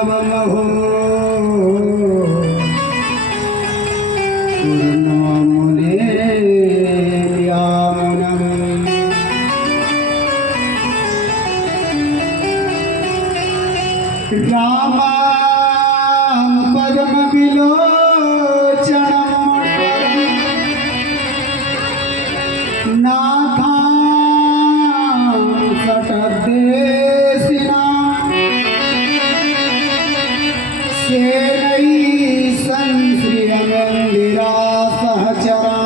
नवमहो पूर्णमुने यामनम् रामां पद्मविलोचनं नाथां सटदेशिनां सेनै संश्रियमन्दिरा सहचरां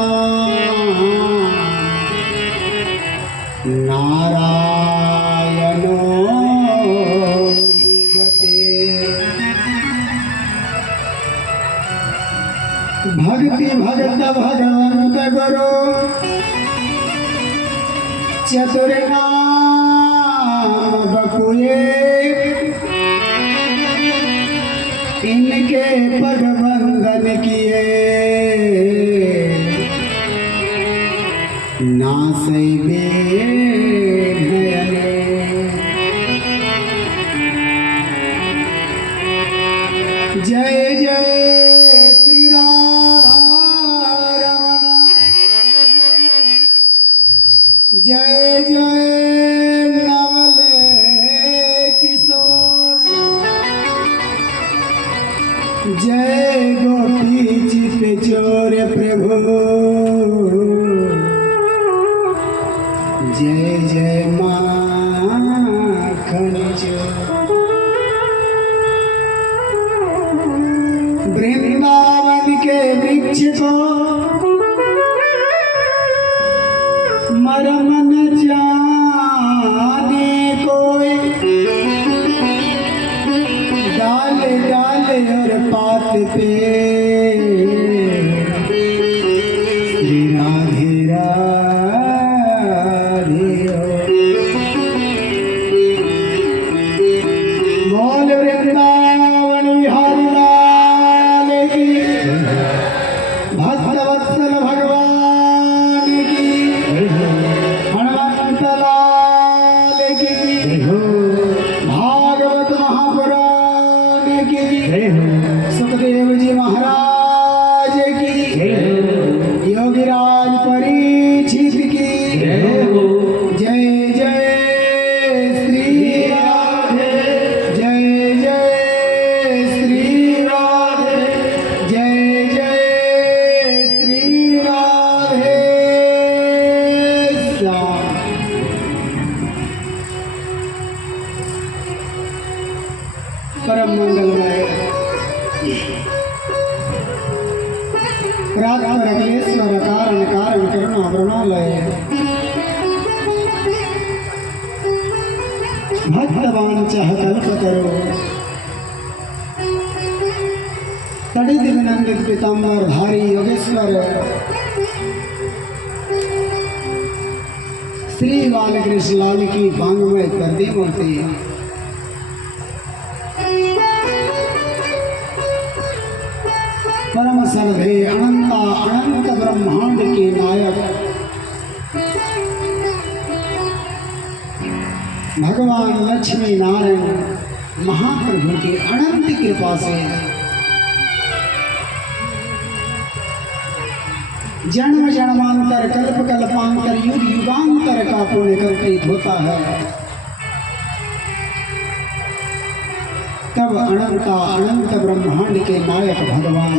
नारायणो भक्ति भगत भगवंत गुरु चतुर्नाम बपुए इनके पग बंधन किए नासै जय जय जय जय नवल किशोर जय गोपी चित चोर प्रभु जय जय माखन चोर वृंदावन के वृक्ष को मरम न जाने कोई डाल डाल और पात पे श्री राधे राधे बोल वृंदावन विहारी लाल की भक्त वत्सल भगवान की हनुमंत लाल की भागवत महापुराण की सुखदेव जी महाराज की योगीराज परीक्षित की जय जय श्री राधे जय जय श्री राधे जय जय श्री राधे परम मंगलमय प्रार्थना अखिलेश्वर कारण कारण करुणा वृणालय भक्तवांचः कल्पतरो तड़ित विनंदित पीताम्बर धारी योगेश्वर श्री बालकृष्ण लाल की बांगमय करदी मूर्ति परम सर्वे अनंता अनंत ब्रह्मांड के नायक भगवान लक्ष्मी नारायण महाप्रभु की अनंत कृपा से जन्म जन्मांतर कल्प कल्पांतर युग युगांतर का पुण्य कल्पित होता है तब अनंता अनंत ब्रह्मांड के नायक भगवान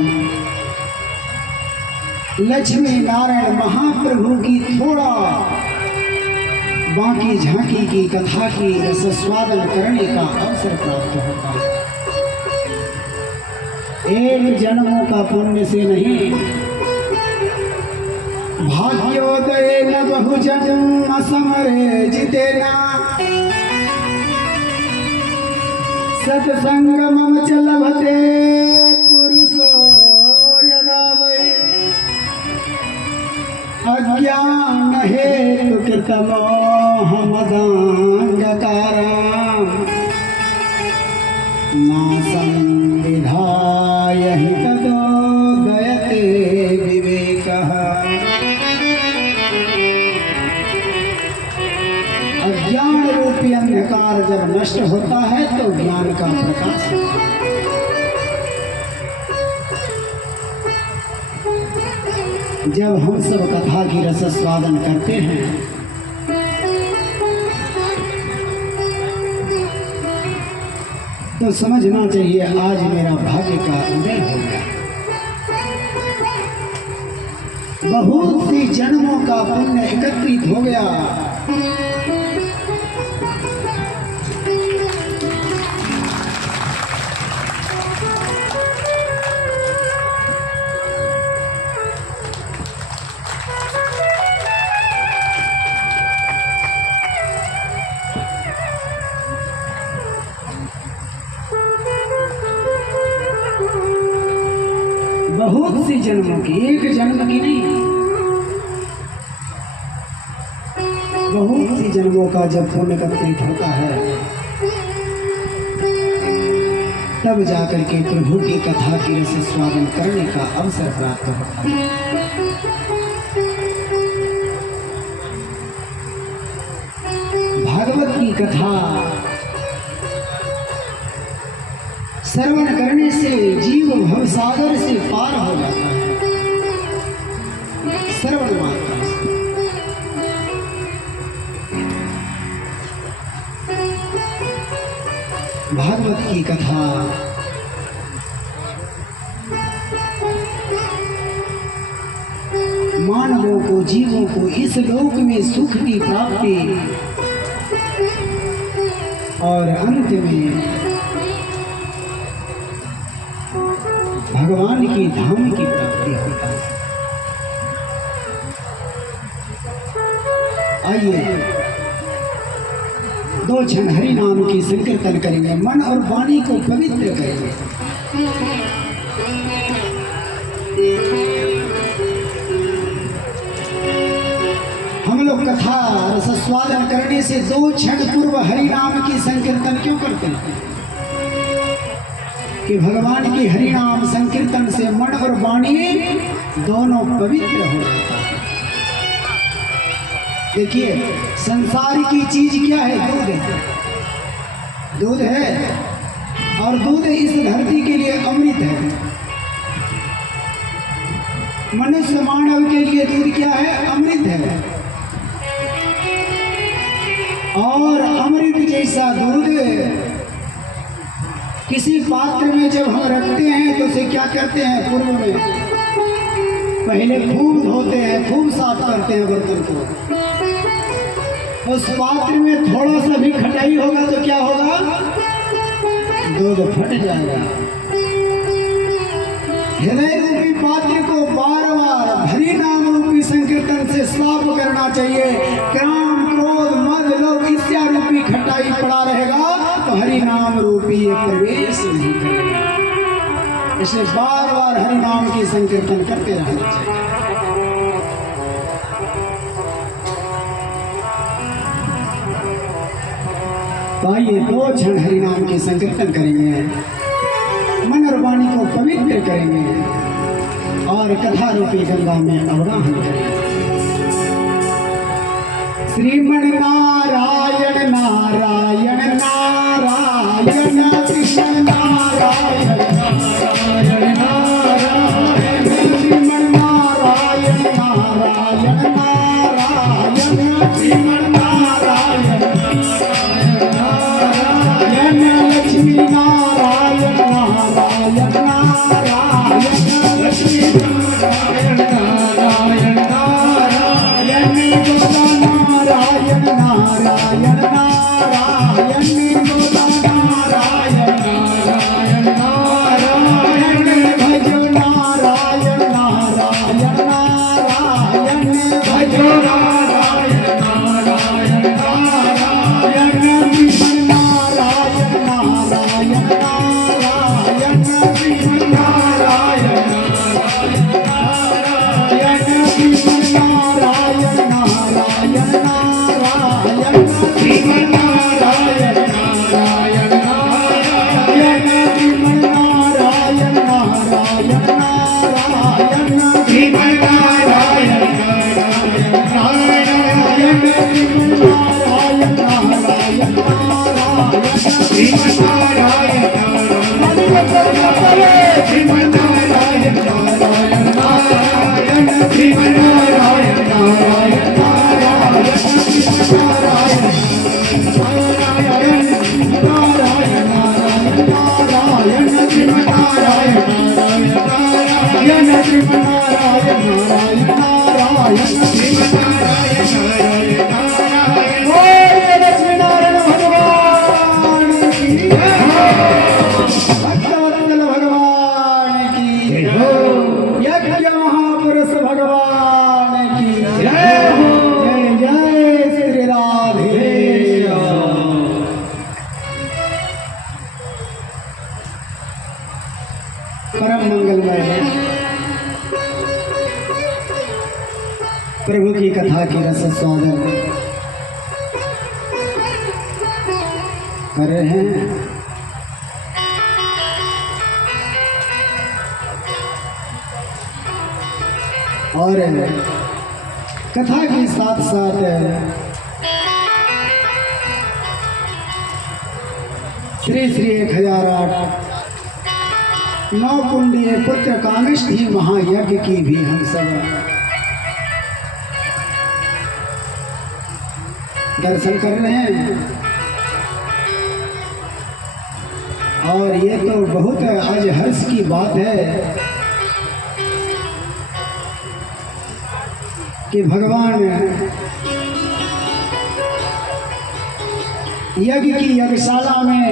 लक्ष्मी नारायण महाप्रभु की थोड़ा बाकी झांकी की कथा की रसस्वादन करने का अवसर प्राप्त होता है। एक जन्मों का पुण्य से नहीं भाग्योदय न बहुजन्म समरे जितेना सत्संगमम च लभते पुरुषो यदा वै अज्ञान हेतु कृतमोहमदांगकारां नासं विधाय हि तदोदयते विवेकः। अज्ञान रूपी अंधकार जब नष्ट होता है तो ज्ञान का प्रकाश जब हम सब कथा की रस स्वादन करते हैं तो समझना चाहिए आज मेरा भाग्य का उदय हो गया। बहुत सी जन्मों का पुण्य एकत्रित हो गया। बहुत सी जन्मों की, एक जन्म की नहीं, बहुत सी जन्मों का जब पुण्य एकत्रित होता है तब जाकर के प्रभु की कथा की रस स्वादन करने का अवसर प्राप्त होता है। भागवत की कथा श्रवण करने से जीव भवसागर से पार हो जाता है। श्रवण मात्र से भागवत की कथा मानवों को, जीवों को इस लोक में सुख की प्राप्ति और अंत में भगवान की धाम की प्राप्ति होता है। आइए दो क्षण हरि नाम की संकीर्तन करेंगे, मन और वाणी को पवित्र करेंगे। हम लोग कथा रस स्वादन करने से दो क्षण पूर्व हरि नाम की संकीर्तन क्यों करते हैं? कि भगवान की हरि नाम संकीर्तन से मन और वाणी दोनों पवित्र हो जाता है। देखिए संसार की चीज क्या है? दूध है, दूध है और दूध इस धरती के लिए अमृत है। मनुष्य मानव के लिए दूध क्या है? अमृत है। और अमृत जैसा दूध किसी पात्र में जब हम रखते हैं तो उसे क्या करते हैं? पूर्व में पहले खूब धोते हैं, खूब साफ करते हैं बर्तन को। उस पात्र में थोड़ा सा भी खटाई होगा तो क्या होगा? दूध फट जाएगा। हृदय रूपी पात्र को बार बार हरि नाम रूपी संकीर्तन से साफ करना चाहिए। काम, क्रोध, मद, लोभ इत्यादि खटाई पड़ा रहेगा तो हरि नाम रूपी प्रवेश नहीं करेगा। इसलिए बार बार हरि नाम की संकीर्तन करते रहना चाहिए। तो आइए दो क्षण हरि नाम की संकीर्तन करेंगे, मन और वाणी को पवित्र करेंगे और कथा रूपी गंगा में अवगाहन करेंगे। श्रीमन नारायण नारायण नारायण, श्रीमन नारायण नारायण नारायण, श्रीमन नारायण नारायण नारायण, श्रीमन नारायण नारायण, लक्ष्मी नारायण नारायण नारायण, लक्ष्मी नारायण नारायण नारायण, नारायण नारायण नारायण, बोला नारायण नारायण नारायण, भजो नारायण नारायण नारायण, भजो नारायण नारायण नारायण, श्रीमन नारायण नारायण नारायण, श्रीमन नारायण नारायण नारायण, श्रीमन नारायण नारायण नारायण, श्रीमन नारायण नारायण नारायण, श्रीमन नारायण नारायण नारायण, श्रीमन नारायण नारायण नारायण, श्रीमन नारायण नारायण नारायण, श्रीमन नारायण नारायण नारायण नारायण नारायण श्रीमन्नारायण नारायण नारायण बोलिए लक्ष्मी नारायण भगवान की भक्तवत्सल भगवान की यज्ञ महापुरुष भगवान की जय हो। जय जय श्री राधे। परम मंगलमय है प्रभु की कथा की रस स्वादन कर रहे हैं। और कथा के साथ साथ श्री श्री 1008 नौ कुंडीय पुत्र कामिष्ठी महायज्ञ की भी हम सब दर्शन कर रहे हैं। और ये तो बहुत आज हर्ष की बात है कि भगवान यज्ञ की यज्ञशाला में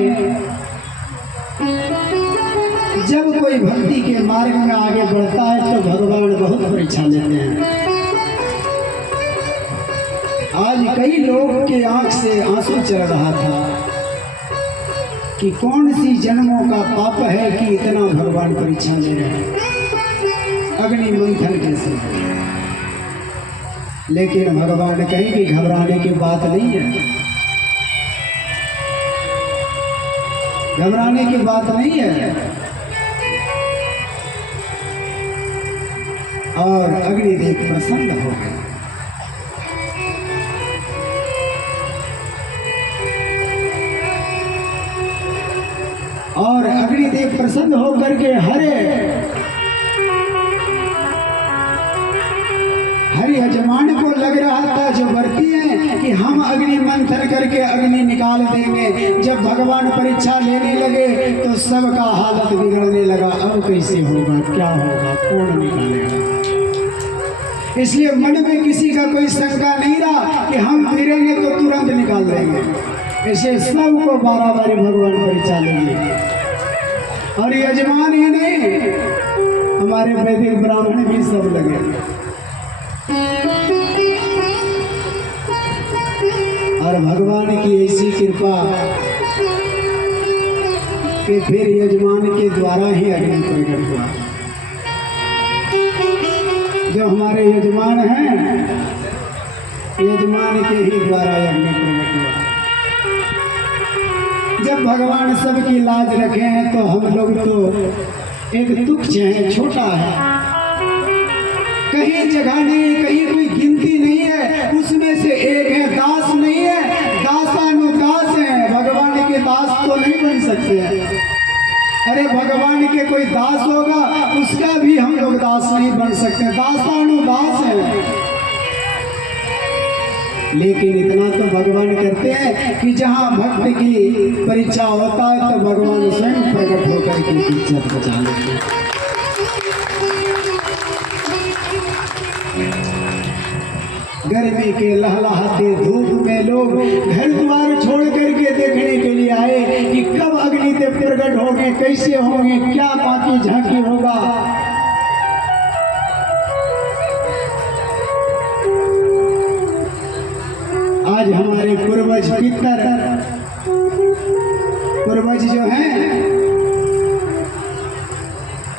जब कोई भक्ति के मार्ग में आगे बढ़ता है तो भगवान बहुत परीक्षा लेते हैं। आज कई लोग के आंख से आंसू चल रहा था कि कौन सी जन्मों का पाप है कि इतना भगवान परीक्षा ले रहे हैं अग्नि मंथन के से। लेकिन भगवान कहीं भी घबराने की बात नहीं है, घबराने की बात नहीं है। और अग्निदेव प्रसन्न हो गए। और अग्निदेव प्रसन्न होकर के हरे यजमान को लग रहा था जो व्रती हैं कि हम अग्नि मंथन करके अग्नि निकाल देंगे। जब भगवान परीक्षा लेने लगे तो सबका हालत बिगड़ने लगा। अब कैसे होगा, क्या होगा, कौन निकालेगा। इसलिए मन में किसी का कोई शंका नहीं रहा कि हम गिरेंगे तो तुरंत निकाल देंगे। ऐसे सबको बारी भगवान परीक्षा लेंगे। और यजमान ही नहीं, हमारे वैदिक ब्राह्मण भी सब लगे। और भगवान की ऐसी कृपा कि फिर यजमान के द्वारा ही अग्नि प्रकट हुआ। जो हमारे यजमान हैं, यजमान के ही द्वारा अग्नि प्रकट हुआ। जब भगवान सबकी लाज रखे हैं तो हम लोग तो एक तुच्छ है, छोटा है, कहीं जगह नहीं, कहीं कोई गिनती नहीं है। उसमें से एक है, दास नहीं है, दासानुदास है। भगवान के दास तो नहीं बन सकते हैं। अरे भगवान के कोई दास होगा उसका भी हम लोग दास नहीं बन सकते, दासानुदास है। लेकिन इतना तो भगवान करते हैं कि जहाँ भक्त की परीक्षा होता है तो भगवान स्वयं प्रकट होकर के इज्जत बचा लेते हैं। गर्मी के लहलहाते धूप में लोग घर द्वार छोड़ करके देखने के लिए आए कि कब अग्निदेव प्रकट होंगे, कैसे होंगे, क्या बाकी झांकी होगा। आज हमारे पूर्वज पूर्वज जो हैं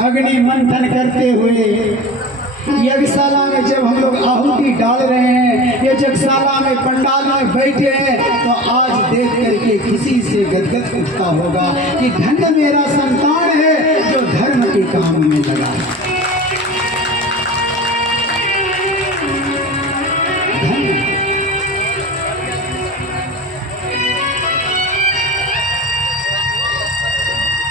अग्नि मंथन करते हुए यज्ञशाला में जब हम लोग आहुति डाल रहे हैं, यज्ञशाला में पंडाल में बैठे हैं, तो आज देख करके किसी से गदगद उठता होगा कि धन्य मेरा संतान है जो धर्म के काम में लगा है।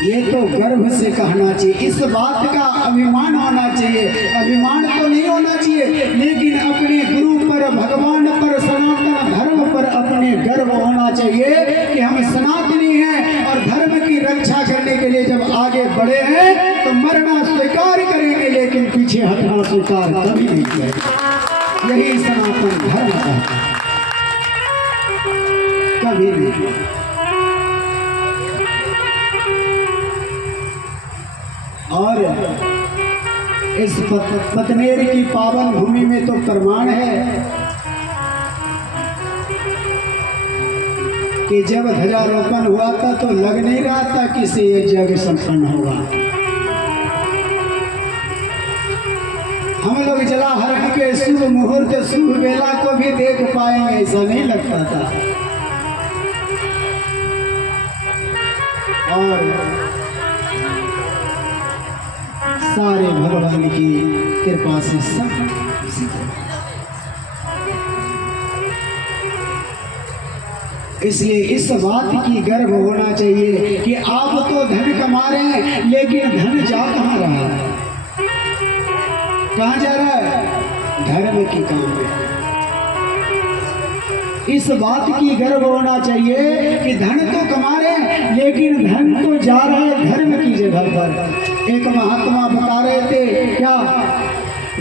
ये तो गर्व से कहना चाहिए, इस बात का अभिमान होना चाहिए। अभिमान तो नहीं होना चाहिए, लेकिन अपने गुरु पर, भगवान पर, सनातन धर्म पर अपने गर्व होना चाहिए कि हम सनातनी हैं और धर्म की रक्षा करने के लिए जब आगे बढ़े हैं तो मरना स्वीकार करेंगे, लेकिन पीछे हटना स्वीकार कभी नहीं किया। यही सनातन धर्म का कभी नहीं। और इस पतनेर की पावन भूमि में तो प्रमाण है कि जब ध्वजारोपण हुआ था तो लग नहीं रहा था कि से ये यज्ञ संपन्न होगा। हम लोग जलाहरण के शुभ मुहूर्त शुभ वेला को भी देख पाएंगे ऐसा नहीं लगता था। और सारे भगवान की कृपा से सब इसलिए इस बात की गर्व होना चाहिए कि आप तो धन कमा रहे हैं लेकिन धन जा कहाँ रहा है, कहाँ जा रहा है? धर्म की काम में। इस बात की गर्व होना चाहिए कि धन तो कमा रहे हैं लेकिन धन तो जा रहा है धर्म की जगह पर। एक महात्मा बता रहे थे क्या,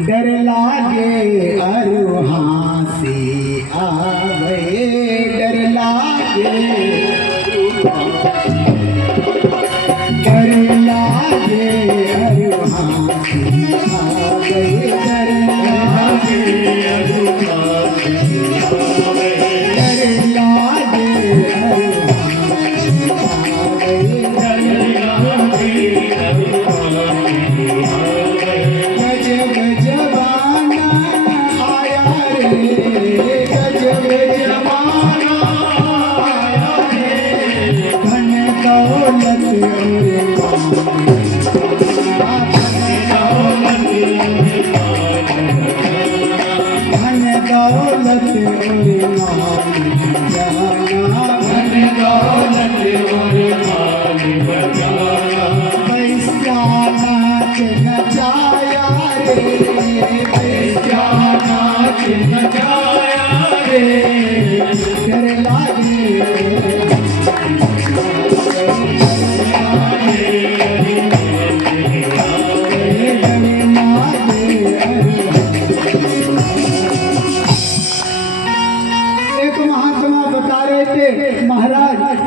डर लागे अरुहा से आवे, डर लागे डर लागे अरुहा से आवे, डर लागे अरुहा से आवे, डर लागे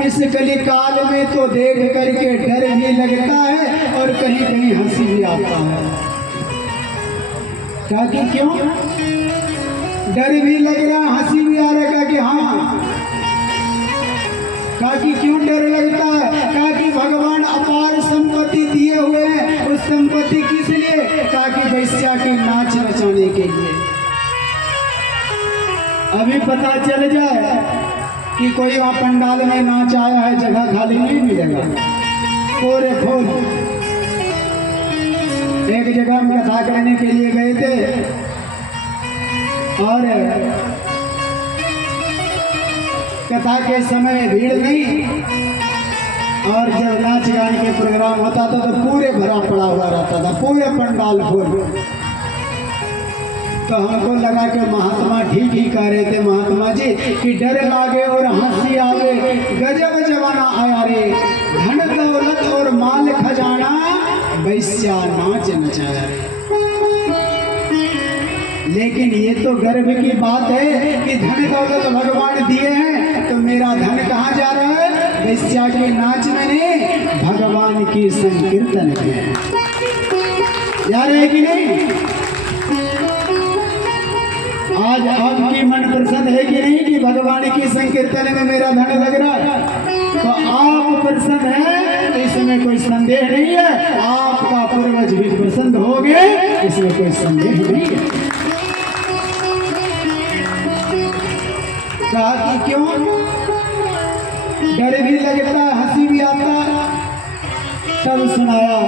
इस कली काल में तो देख करके डर भी लगता है और कहीं कहीं हंसी भी आता है। ताकि क्यों डर भी लग रहा, हंसी भी आ रहा है कि हाँ, ताकि क्यों डर लगता है? ताकि भगवान अपार संपत्ति दिए हुए हैं। उस संपत्ति किस लिए? ताकि वैश्या के नाच नचाने के लिए। अभी पता चल जाए कि कोई वहाँ पंडाल में नाच आया है, जगह खाली नहीं मिलेगा, पूरे फूल। एक जगह हम कथा करने के लिए गए थे और कथा के समय भीड़ नहीं, और जब नाच गाने के प्रोग्राम होता था तो पूरे भरा पड़ा हुआ रहता था, पूरे पंडाल फूल। तो हमको लगा कि महात्मा ठीक ही कह रहे थे, महात्मा जी, कि डर लागे और हंसी आवे, गजब जमाना आया रे, धन दौलत और माल खजाना, वैश्या नाच नचाया रे। लेकिन ये तो गर्व की बात है कि धन दौलत भगवान दिए हैं, तो मेरा धन कहाँ जा रहा है? वैश्या के नाच में नहीं, भगवान की संकीर्तन में जा रहे हैं कि नहीं? आज आपकी मन प्रसन्न है कि नहीं कि भगवान की संकीर्तन में मेरा धन लग रहा है? तो आप प्रसन्न हैं तो इसमें कोई संदेह नहीं है, आपका पूर्वज भी प्रसन्न हो गए, इसमें कोई संदेह नहीं है। कहा कि क्यों डर भी लगता, हंसी भी आता। तब सुनाया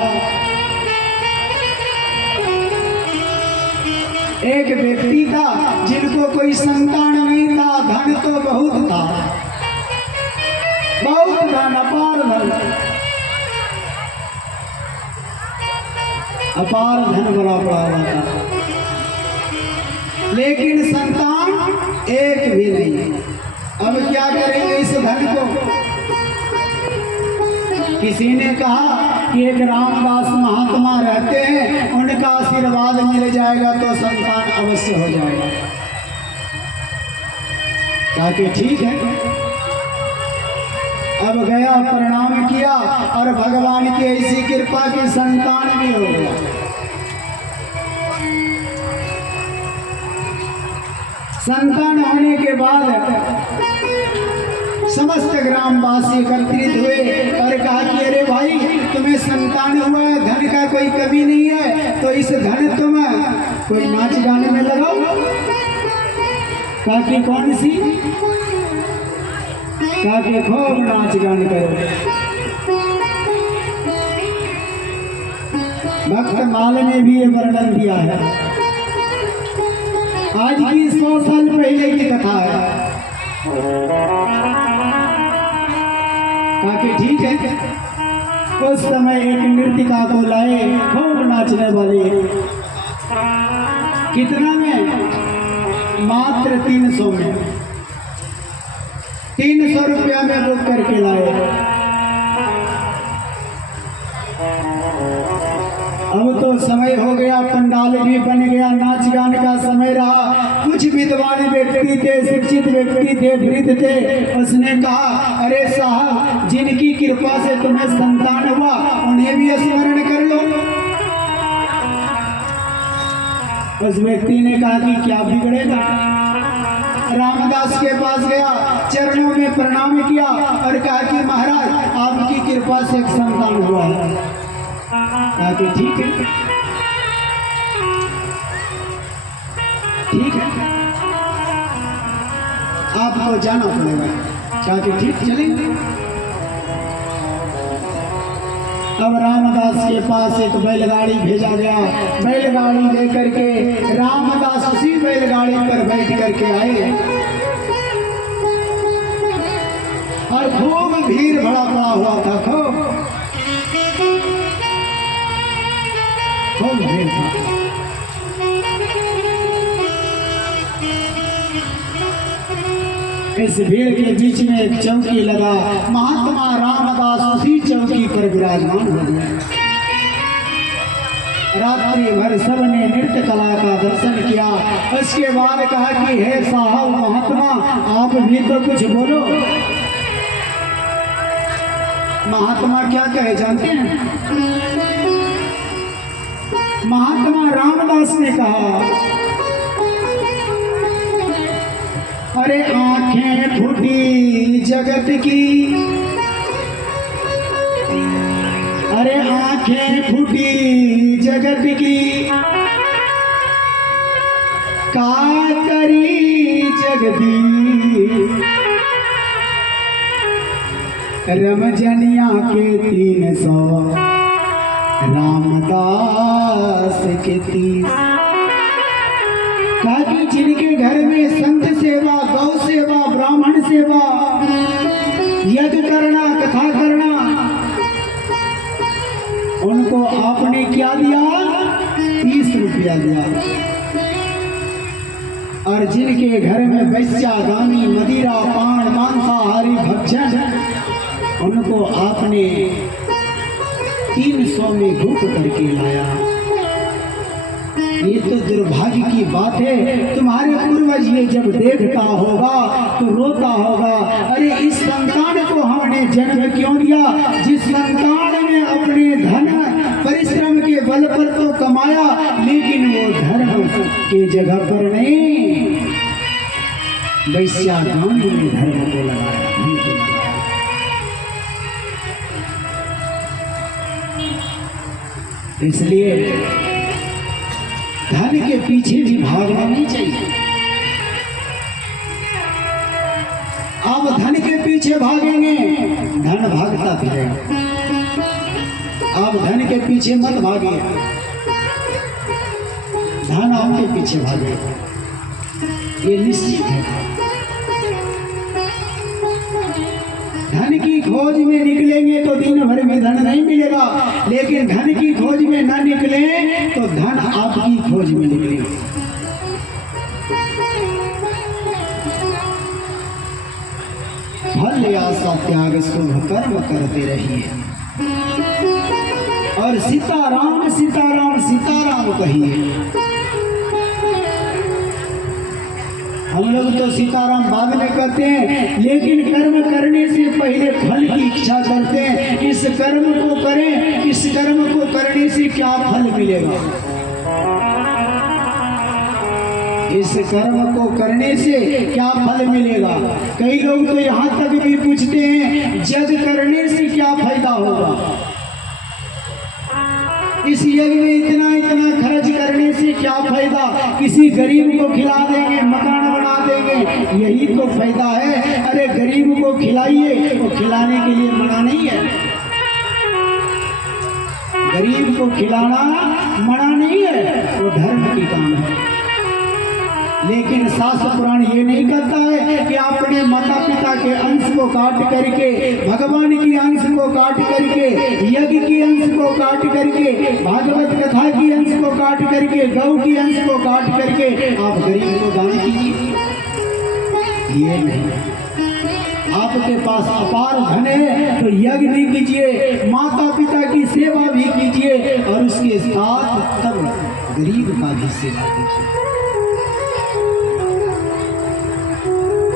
एक व्यक्ति था जिनको कोई संतान नहीं था, धन तो बहुत था, बहुत धन, अपार धन, अपार धन भरा पड़ा हुआ था, लेकिन संतान एक भी नहीं। अब क्या करेंगे इस धन को? किसी ने कहा कि एक रामदास महात्मा रहते हैं, उनका आशीर्वाद मिल जाएगा तो संतान अवश्य हो जाएगा। ताकि ठीक है, अब गया प्रणाम किया और भगवान की ऐसी कृपा की संतान भी हो गया। संतान होने के बाद समस्त ग्रामवासी एकत्रित हुए और कहा कि अरे भाई, तुम्हें संतान हुआ है, धन का कोई कमी नहीं है, तो इस धन तुम कोई नाच गाने में लगाओ। कहा कि कौन सी? कहा कि खूब नाच गान करो। भक्त माल ने भी ये वर्णन दिया है। आज की 100 साल पहले की कथा है। काफी ठीक है। उस समय एक नृत्यिका को लाए, खूब नाचने वाली। कितना में? मात्र 300 में। 300 रुपया में बुक करके लाए। अब तो समय हो गया, पंडाल भी बन गया, नाच गान का समय रहा। कुछ विद्वान व्यक्ति थे, शिक्षित व्यक्ति थे, वृद्ध थे। उसने कहा, अरे साहब, जिनकी कृपा से तुम्हें संतान हुआ, उन्हें भी स्मरण कर लो। उस व्यक्ति ने कहा कि क्या बिगड़ेगा। रामदास के पास गया, चरणों में प्रणाम किया और कहा कि महाराज, आपकी कृपा से एक संतान हुआ है। कहा कि ठीक है, ठीक है, आपको जाना पड़ेगा। कहा कि ठीक, चलेंगे। अब रामदास के पास एक बैलगाड़ी भेजा गया। बैलगाड़ी लेकर के रामदास उसी बैलगाड़ी पर बैठ करके आए और खूब भीड़ भड़ा पड़ा हुआ था। खूब भीड़ था। इस भीड़ के बीच में एक चौकी लगा। महात्मा रामदास उसी चौकी पर विराजमान हो गए। रात्रि भर सबने नृत्य कला का दर्शन किया। उसके बाद कहा कि हे साहब महात्मा, आप भी तो कुछ बोलो। महात्मा क्या कहे जानते हैं? महात्मा रामदास ने कहा, अरे आंखें फूटी जगत की, अरे आंखें फूटी जगत की, का करी जगदी, रमजनिया के 300 रामदास के 30। कहा कि जिनके घर में संत सेवा, गौ सेवा, ब्राह्मण सेवा, यज्ञ करना, कथा करना, उनको आपने क्या दिया? 30 रुपया दिया। और जिनके घर में वैश्या, गानी, मदिरा, पान, मांसाहारी भक्षण, उनको आपने 300 में भूख करके लाया। ये तो दुर्भाग्य की बात है। तुम्हारे पूर्वज ये जब देखता होगा तो रोता होगा, अरे इस संतान को हमने जन्म क्यों दिया, जिस संतान ने अपने धन परिश्रम के बल पर तो कमाया, लेकिन वो धर्म के जगह पर नहीं, वैश्या गांधी ने धर्म को लगाया। इसलिए धन के पीछे भी भागना नहीं चाहिए। आप धन के पीछे भागेंगे, धन भागता फिरेगा। आप धन के पीछे मत भागिए, धन आपके पीछे भागेगा, ये निश्चित है। धन की खोज में निकलेंगे तो दिन भर में धन नहीं मिलेगा, लेकिन धन की खोज में न निकले तो धन आपकी खोज में निकलेगा। फल आशा त्याग शुभ कर्म करते रहिए। और सीताराम सीताराम सीताराम कहिए। हम लोग तो सीताराम बाद में कहते हैं, लेकिन कर्म करने से पहले फल की इच्छा करते हैं। इस कर्म को करें, इस कर्म को करने से क्या फल मिलेगा, इस कर्म को करने से क्या फल मिलेगा। कई लोग तो यहाँ तक भी पूछते हैं, यज्ञ करने से क्या फायदा होगा, इस यज्ञ में इतना इतना खर्च करने से क्या फायदा, किसी गरीब को खिला देंगे, मकान बना देंगे, यही तो फायदा है। अरे गरीब को खिलाइए, वो खिलाने के लिए मना नहीं है, गरीब को खिलाना मना नहीं है, वो धर्म की काम है। लेकिन शास्त्र पुराण ये नहीं कहता है कि अपने माता पिता के अंश को काट करके, भगवान की अंश को काट करके, यज्ञ की अंश को काट करके, भागवत कथा की अंश को काट करके, गौ की अंश को काट करके आप गरीब को दान कीजिए। ये नहीं, आपके पास अपार धन है तो यज्ञ भी कीजिए, माता पिता की सेवा भी कीजिए, और उसके साथ तब गरीब का भी सेवा कीजिए।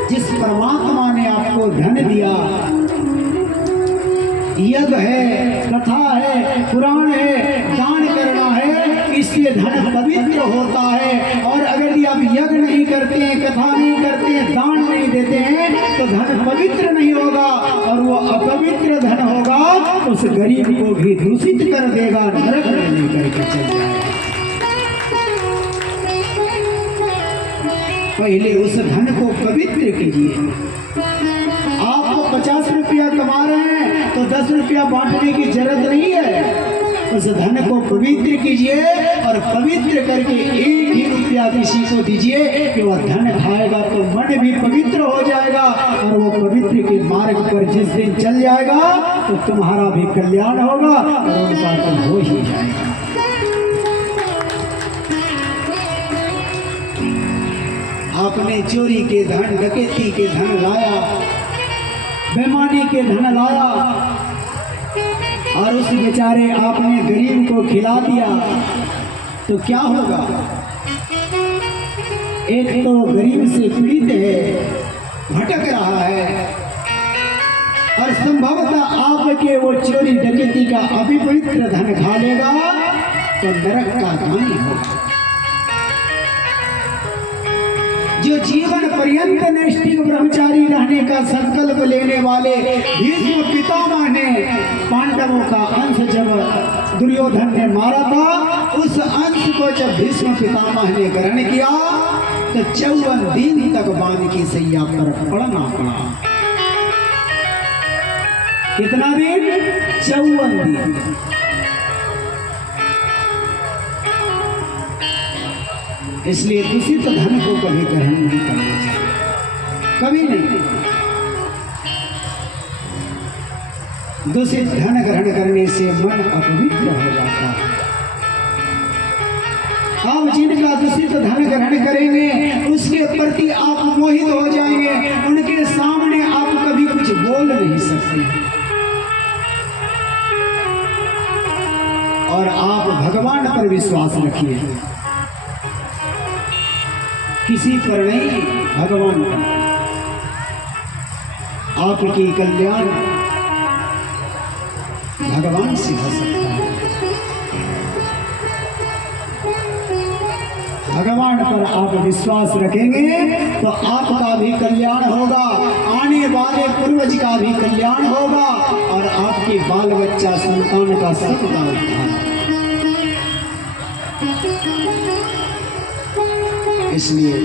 जिस परमात्मा ने आपको धन दिया, यज्ञ है, कथा है, पुराण है, दान करना है, इससे धन पवित्र होता है। और अगर यदि आप यज्ञ नहीं करते हैं, कथा नहीं करते हैं, दान नहीं देते हैं, तो धन पवित्र नहीं होगा, और वो अपवित्र धन होगा तो उस गरीब को भी दूषित कर देगा, नरक में लेकर के चल जाएगा। पहले उस धन को पवित्र कीजिए। आप 50 रुपया कमा रहे हैं तो 10 रुपया बांटने की जरूरत नहीं है। उस धन को पवित्र कीजिए, और पवित्र करके 1 ही रुपया किसी को दीजिए कि वह धन खाएगा तो मन भी पवित्र हो जाएगा, और वो पवित्र के मार्ग पर जिस दिन चल जाएगा तो तुम्हारा भी कल्याण होगा, और उनका तो हो ही जाएगा। आपने चोरी के धन, डकैती के धन लाया, बेईमानी के धन लाया, और उस बेचारे आपने गरीब को खिला दिया, तो क्या होगा। एक तो गरीब से पीड़ित है, भटक रहा है, और संभवतः आपके वो चोरी डकैती का अपवित्र धन खा लेगा तो नरक का गानी होगा। जो जीवन पर्यंत नैष्ठिक ब्रह्मचारी रहने का संकल्प लेने वाले भीष्म पितामह ने पांडवों का अंश जब दुर्योधन ने मारा था, उस अंश को जब भीष्म पितामह ने ग्रहण किया तो 54 दिन तक बाण की सैया पर पड़ना पड़ा। कितना दिन? 54 दिन। इसलिए दूषित धन को कभी ग्रहण नहीं करना चाहिए, कभी नहीं। दूषित धन ग्रहण करने से मन अपवित्र हो जाता है। आप जिनका दूषित धन ग्रहण करेंगे उसके प्रति आप मोहित हो जाएंगे, उनके सामने आप कभी कुछ बोल नहीं सकते, और आप भगवान पर विश्वास रखिए, किसी पर नहीं, भगवान पर। आपकी कल्याण भगवान से हो सकता है। भगवान पर आप विश्वास रखेंगे तो आपका भी कल्याण होगा, आने वाले पूर्वज का भी कल्याण होगा, और आपके बाल बच्चा संतान का सबका उद्धार। इसलिए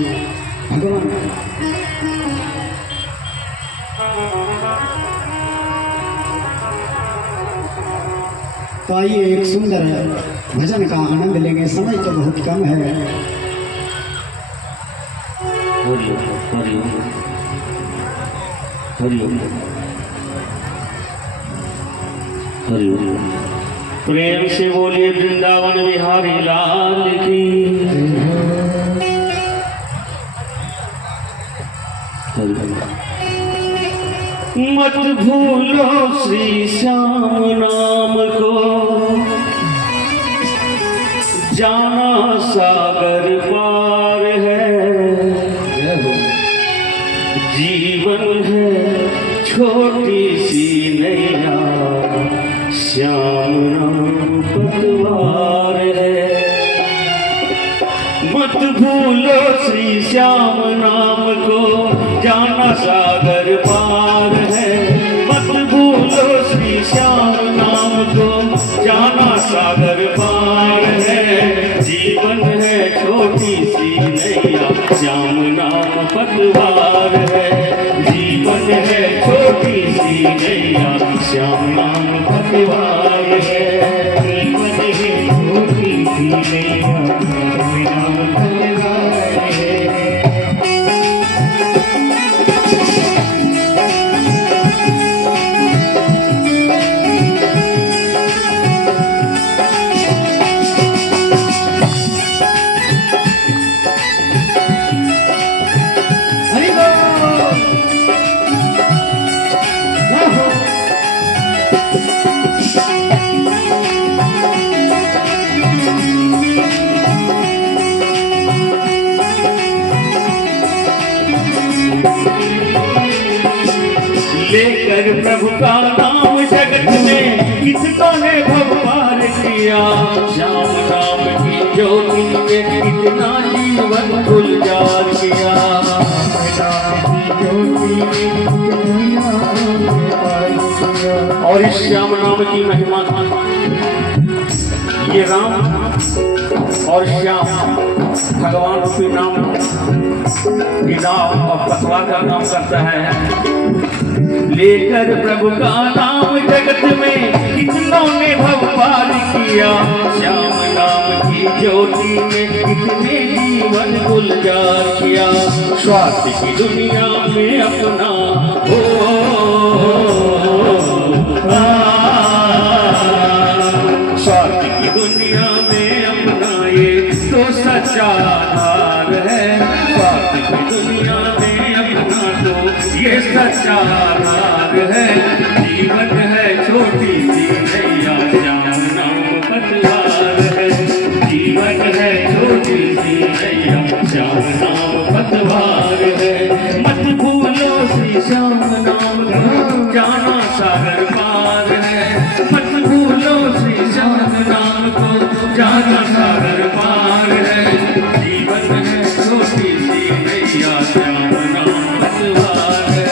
भगवान तो आइए एक सुंदर भजन का आनंद लेंगे, समय तो बहुत कम है। प्रेम से बोलिए वृंदावन बिहारी लाल की। मत भूलो श्री श्याम नाम को, जाना सागर पार है, जीवन है छोटी सी नैया, श्याम नाम पतवार है। मत भूलो श्री श्याम नाम को, जाना सागर पार है। मत भूलो श्री श्याम नाम को, जाना सागर पार है। जीवन है छोटी सी नैया, श्याम नाम पतवार है। जीवन है छोटी सी नैया, श्याम नाम पतवार है। जीवन है छोटी सी नैया, श्याम नाम पतवार है। लेकर प्रभु का नाम जगत में किसको ने भव पार किया। श्याम नाम की ज्योति ने कितना जीवन गुलजार किया। और इस श्याम नाम की महिमा, ये राम और श्याम भगवान रूपी नाम नाम और पतवार का काम करता है। लेकर प्रभु का नाम जगत में कितनों ने भव पार किया। श्याम नाम की ज्योति ने कितने जीवन गुलजार किया। स्वार्थ की दुनिया में अपना स्वार्थ की दुनिया में अपना ये तो सच्चा आधार है। स्वार्थ की दुनिया में अपना तो ये सच्चा आधार है। जीवन है छोटी सी नैया, श्याम नाम पतवार है। जीवन है छोटी सी नैया, श्याम नाम पतवार है। मत भूलो श्री श्याम नाम को, जाना सागर पार है। मत भूलो श्री श्याम नाम को, जाना सागर पार है। जीवन है छोटी सी नैया, श्याम नाम पतवार है।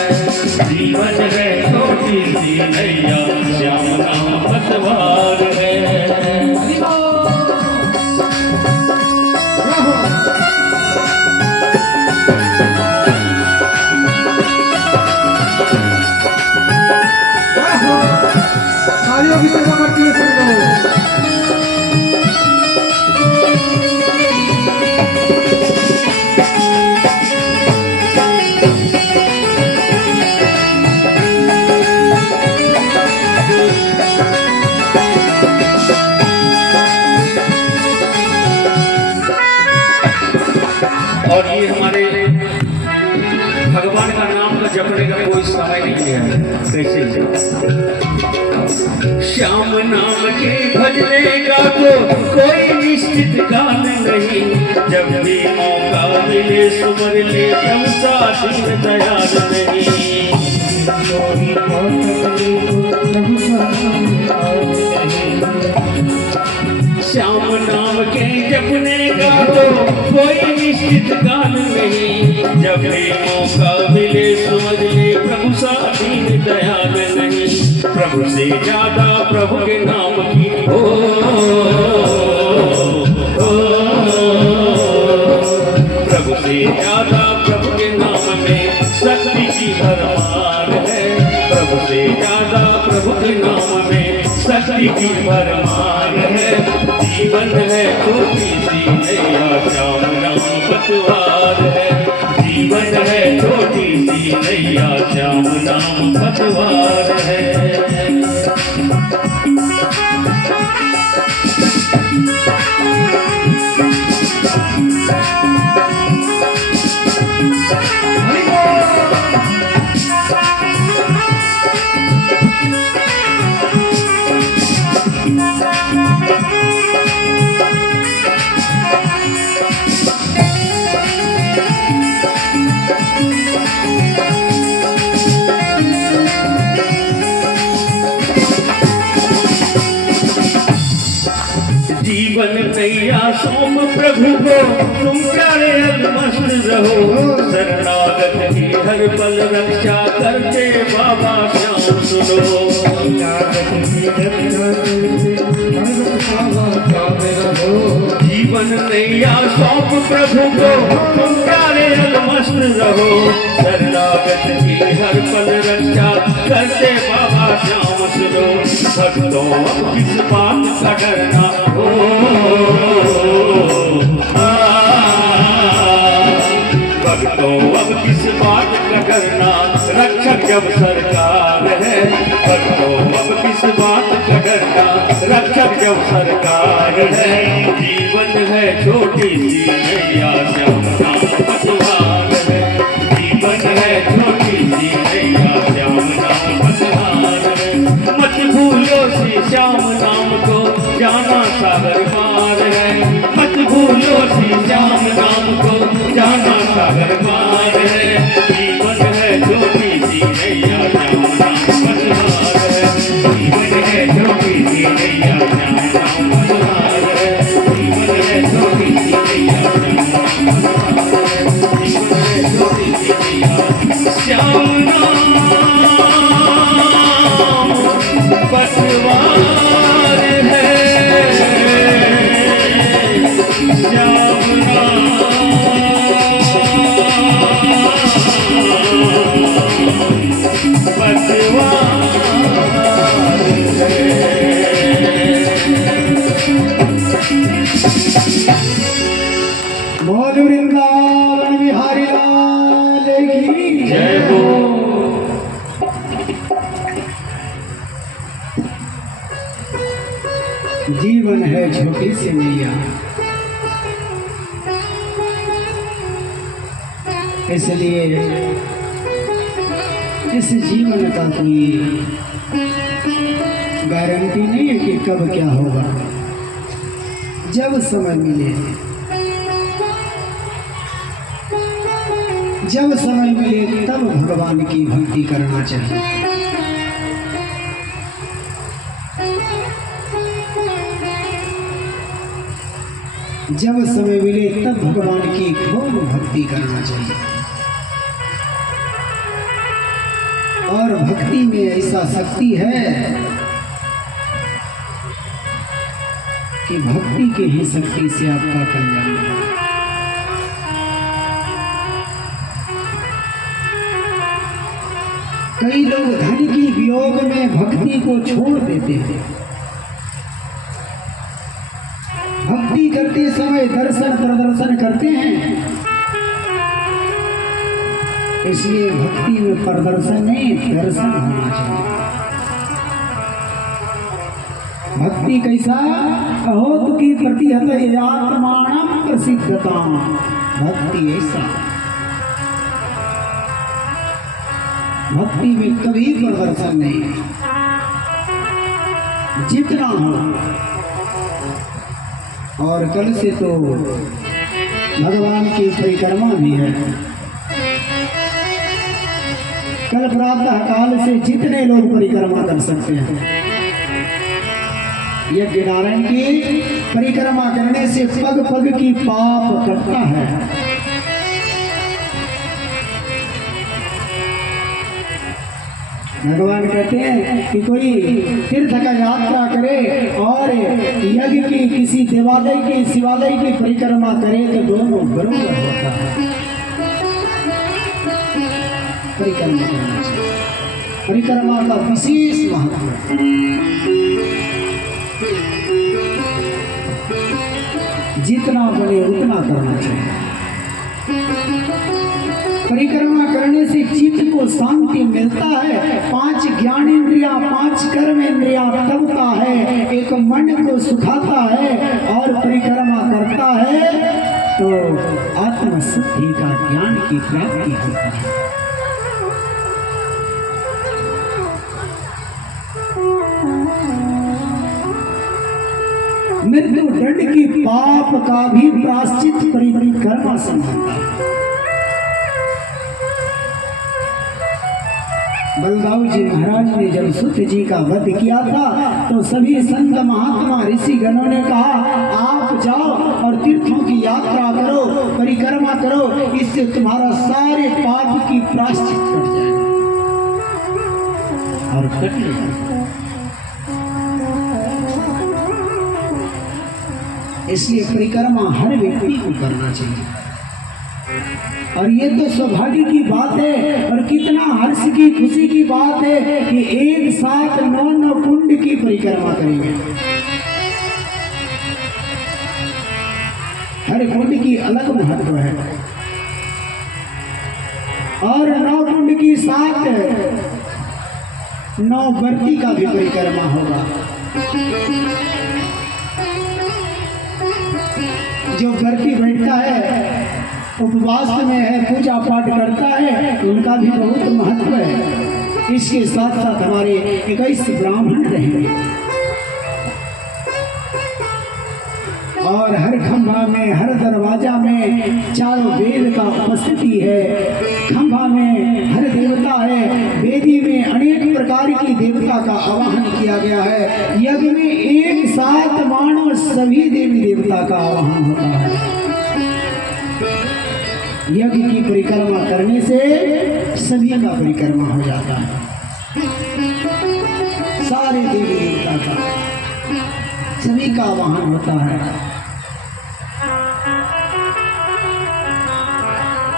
जीवन है छोटी सी नैया, श्याम नाम पतवार है। तालियों की तरह करती है सब लोग। और ये हमारे भगवान का नाम का जपने का कोई समय नहीं है। कैसे श्याम नाम के भजने का तो कोई निश्चित काल नहीं। जब भी मौका मिले सुमर ले, तब साधीन दयाल नहीं। श्याम नाम के जपने का तो कोई निश्चित काल नहीं। जब भी मौका मिले समझ ले, प्रभु साधीन दयाल नहीं। प्रभु से ज्यादा प्रभु के नाम की प्रभु से ज्यादा प्रभु के नाम में शक्ति की भरमार है। प्रभु से ज्यादा प्रभु के नाम में शक्ति की भरमार है। जीवन है छोटी सी नैया, श्याम नाम पतवार है। जीवन है छोटी सी नैया, श्याम नाम पतवार है। नैया सोम प्रभु को तुम प्यारे मस्त रहो, शरणागत की हर पल रक्षा करते बाबा श्याम सुनो। जीवन नैया सौंप प्रभु को तुम प्यारे मस्त रहो, शरणागत की हर पल रक्षा करते बाबा श्याम सुनो। भक्तों अब किस बात का डरना हो, भक्तों अब किस बात का डरना, रक्षक जब सरकार है। भक्तों अब किस बात का डरना, रक्षक जब सरकार है। जीवन है छोटी सी नैया श्याम नाम पतवार है, जीवन है छोटी सी नैया श्याम नाम पतवार है। मत भूलो श्री श्याम नाम को जाना सागर पार है, मत भूलो श्री श्याम नाम को जाना सागर पार है। जीवन है छोटी सी नैया श्याम नाम पतवार है, जीवन है छोटी सी नैया श्याम नाम पतवार है, जीवन है छोटी सी नैया श्याम नाम पतवार है, जीवन है छोटी सी नैया श्याम नाम पतवार है, श्याम नाम बोल वृंदावन बिहारी लाल की जय हो। जीवन है छोटी सी नैया, इसलिए इस जीवन का कोई गारंटी नहीं है कि कब क्या होगा। जब समय मिले, जब समय मिले तब भगवान की भक्ति करना चाहिए। जब समय मिले तब भगवान की खूब भक्ति करना चाहिए। और भक्ति में ऐसा शक्ति है कि भक्ति के ही शक्ति से आपका कल्याण होगा। कई लोग धन की वियोग में भक्ति को छोड़ देते हैं। भक्ति करते समय दर्शन प्रदर्शन करते हैं, इसलिए भक्ति में प्रदर्शन नहीं दर्शन होना चाहिए। भक्ति कैसा अहोत की प्रतिहत आत्मानम प्रसिद्धता, भक्ति ऐसा। भक्ति में कभी प्रदर्शन नहीं, जितना हो। और कल से तो भगवान की परिक्रमा भी है। कल प्रातः काल से जितने लोग परिक्रमा कर सकते हैं, यज्ञ नारायण की परिक्रमा करने से पग पग की पाप कटता है। भगवान कहते हैं कि कोई तीर्थ का यात्रा करे और यज्ञ की किसी देवालय की शिवालय की परिक्रमा करे तो दोनों बराबर होता है। परिक्रमा करना चाहिए, परिक्रमा का विशेष महत्व है। जितना बने उतना करना चाहिए। परिक्रमा करने से चित्त को शांति मिलता है। 5 ज्ञानेंद्रिया 5 कर्म इंद्रिया दबता है, एक मन को सुखाता है और परिक्रमा करता है तो आत्मशुद्धि का ज्ञान की प्राप्ति होती है। मृत्यु दंड की पाप का भी प्रायश्चित परिक्रमा संभवता है। बलदाऊ जी महाराज ने जब सूत जी का वध किया था तो सभी संत महात्मा ऋषि गणों ने कहा आप आप जाओ और तीर्थों की यात्रा करो, परिक्रमा करो, इससे तुम्हारा सारे पाप की प्रायश्चित कट जाएगा और कट जाएगा। इसलिए परिक्रमा हर व्यक्ति को करना चाहिए। और ये तो सौभाग्य की बात है और कितना हर्ष की खुशी की बात है कि एक साथ 9 कुंड की परिक्रमा करेंगे। हर कुंड की अलग महत्व है और 9 कुंड की साथ 9 व्रती का भी परिक्रमा होगा। जो व्रती बैठता है, उपवास में है, पूजा पाठ करता है, उनका भी बहुत महत्व है। इसके साथ साथ हमारे 21 ब्राह्मण रहेंगे और हर खंभा में, हर दरवाजा में चारों वेद का उपस्थिति है। खंभा में हर देवता है, वेदी में अनेक प्रकार की देवता का आवाहन किया गया है। यज्ञ में एक साथ मानो सभी देवी देवता का आवाहन होता है। यज्ञ की परिक्रमा करने से सभी का परिक्रमा हो जाता है, सारे देवी देवता का, सभी का आवाहन होता है।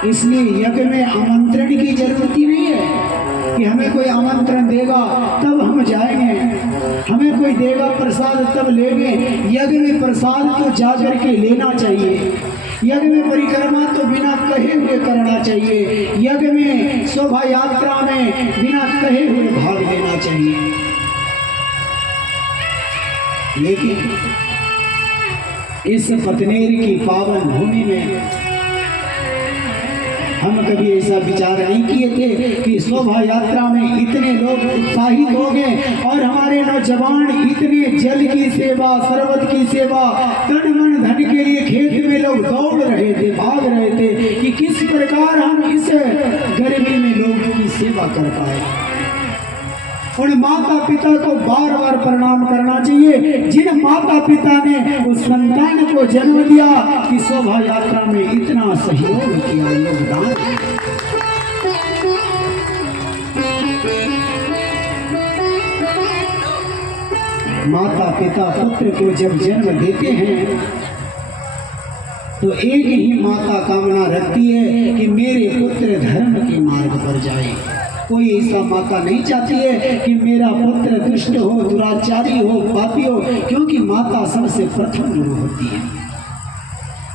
इसलिए यज्ञ में आमंत्रण की जरूरत ही नहीं है कि हमें कोई आमंत्रण देगा तब हम जाएंगे, हमें कोई देगा प्रसाद तब लेंगे। यज्ञ में प्रसाद तो जाकर के लेना चाहिए। यज्ञ में परिक्रमा तो बिना कहे हुए करना चाहिए। यज्ञ में शोभा यात्रा में बिना कहे हुए भाग लेना चाहिए। लेकिन इस पतनेर की पावन भूमि में हम कभी ऐसा विचार नहीं किए थे कि शोभा यात्रा में इतने लोग उत्साहित हो गए और हमारे नौजवान इतने जल की सेवा, शरबत की सेवा, तन मन धन के लिए खेत में लोग दौड़ रहे थे, भाग रहे थे कि किस प्रकार हम इस गर्मी में लोगों की सेवा कर पाए। उन माता पिता को बार बार प्रणाम करना चाहिए जिन माता पिता ने उस संतान को जन्म दिया कि शोभा यात्रा में इतना सहयोग किया, योगदान। माता पिता पुत्र को जब जन्म देते हैं तो एक ही माता कामना रखती है कि मेरे पुत्र धर्म के मार्ग पर जाए। कोई ऐसा माता नहीं चाहती है कि मेरा पुत्र दुष्ट हो, दुराचारी हो, पापी हो, क्योंकि माता सबसे प्रथम गुरु होती है।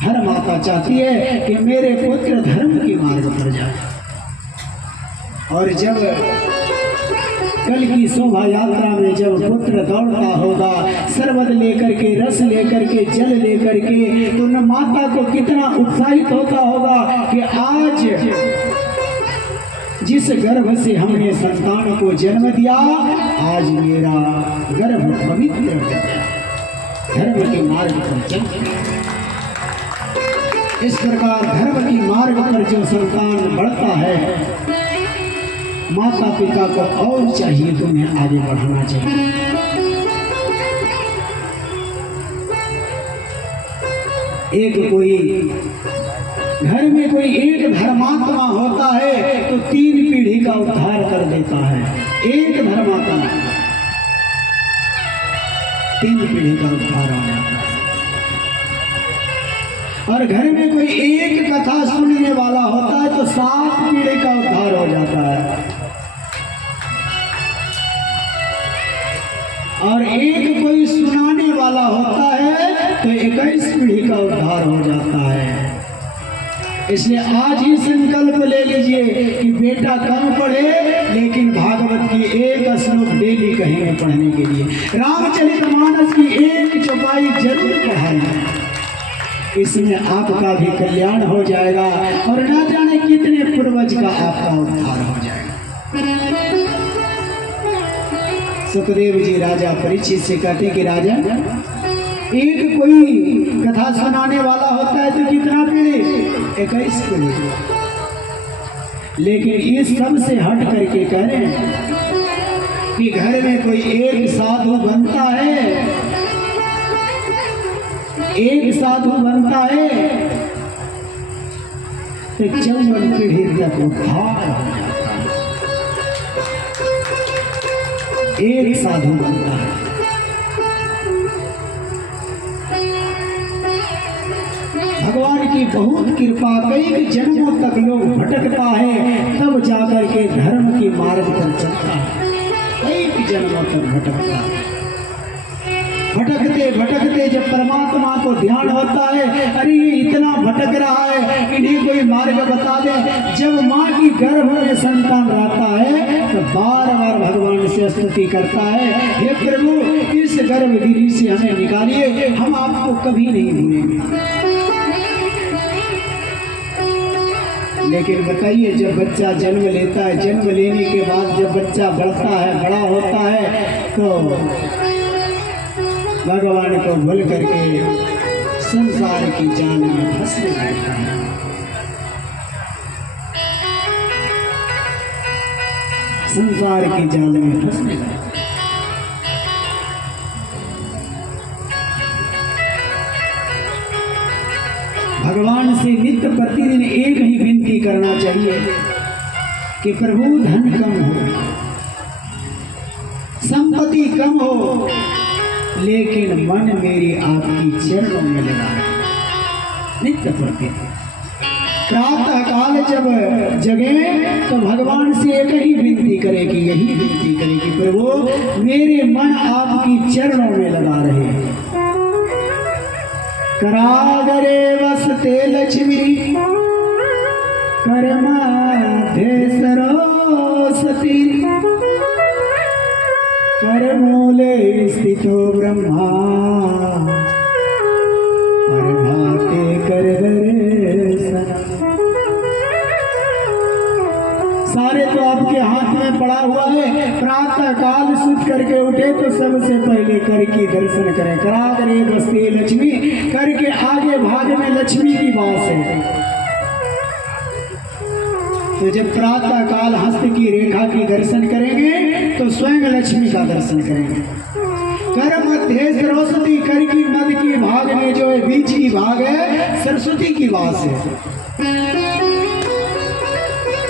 हर माता चाहती है कि मेरे पुत्र धर्म के मार्ग पर जाए। और जब कल की शोभा यात्रा में जब पुत्र दौड़ता होगा शरबत लेकर के, रस लेकर के, जल लेकर के, तो न माता को कितना उत्साहित होता होगा कि आज जिस गर्भ से हमने संतान को जन्म दिया, आज मेरा गर्भ पवित्र हो गया, धर्म के मार्ग पर चल। इस प्रकार धर्म के मार्ग पर जो संतान बढ़ता है, माता पिता को और चाहिए तो उन्हें आगे बढ़ाना चाहिए। एक कोई घर में कोई एक धर्मात्मा होता है तो 3 पीढ़ी का उद्धार कर देता है। एक धर्मात्मा 3 पीढ़ी का उद्धार हो जाता है। और घर में कोई एक कथा सुनने वाला होता है तो 7 पीढ़ी का उद्धार हो जाता है। और एक कोई सुनाने वाला होता है तो 21 पीढ़ी का उद्धार हो जाता है। इसलिए आज ही संकल्प ले लीजिए कि बेटा कम पढ़े लेकिन भागवत की एक श्लोक डेली कहेंगे पढ़ने के लिए, रामचरितमानस की एक चौपाई जरूर पढ़ाएंगे। इसमें आपका भी कल्याण हो जाएगा और न जाने कितने पूर्वज का आपका उद्धार हो जाएगा। सुखदेव जी राजा परीक्षित से कहते कि राजा, एक कोई कथा सुनाने वाला होता है तो कितना पीढ़ी? 21 पीढ़ी। लेकिन इस सब से हट करके कह रहे हैं कि घर में कोई एक साधु बनता है एक साधु बनता है तो 54 पीढ़ी तक उद्धार हो जाता है। एक साधु बनता है। भगवान की बहुत कृपा, कई जन्मों तक लोग भटकता है तब जाकर के धर्म के मार्ग पर चलता है। कई जन्मों तक भटकता है। भटकते भटकते जब परमात्मा को ध्यान होता है, अरे ये इतना भटक रहा है, इन्हें कोई मार्ग बता दे। जब माँ की गर्भ में संतान रहता है तो बार बार भगवान से स्तुति करता है, हे प्रभु इस गर्भगिरी से हमें निकालिए, हम आपको कभी नहीं भूलेंगे। लेकिन बताइए, जब बच्चा जन्म लेता है, जन्म लेने के बाद जब बच्चा बढ़ता है, बड़ा होता है, तो भगवान को भूल करके संसार की जाल में फंसने लगता है। संसार की जाल में फंसने लगता है। भगवान से नित्य प्रतिदिन एक ही विनती करना चाहिए कि प्रभु धन कम हो, संपत्ति कम हो, लेकिन मन मेरी आपकी चरणों में लगा है। नित्य प्रतिदिन प्रातः काल जब जगे तो भगवान से एक ही विनती करेगी, यही विनती करेगी, प्रभु मेरे मन आपकी चरणों में लगा रहे। करागरे वसते लक्ष्मी करमाध्ये सरस्वती करमूले स्थितो ब्रह्मा प्रभाते कर दर्शन। सारे तो आपके हाथ में पड़ा हुआ है। प्रातः काल सुत करके उठे तो सबसे पहले कर की दर्शन करें। करागरे वसते लक्ष्मी, करके आगे भाग में लक्ष्मी की वास है। तो जब प्रातः काल हस्त की रेखा की दर्शन करेंगे तो स्वयं लक्ष्मी का दर्शन करेंगे। कर मध्य सरस्वती, कर की मध्य की भाग में जो है बीच की भाग है सरस्वती की वास है।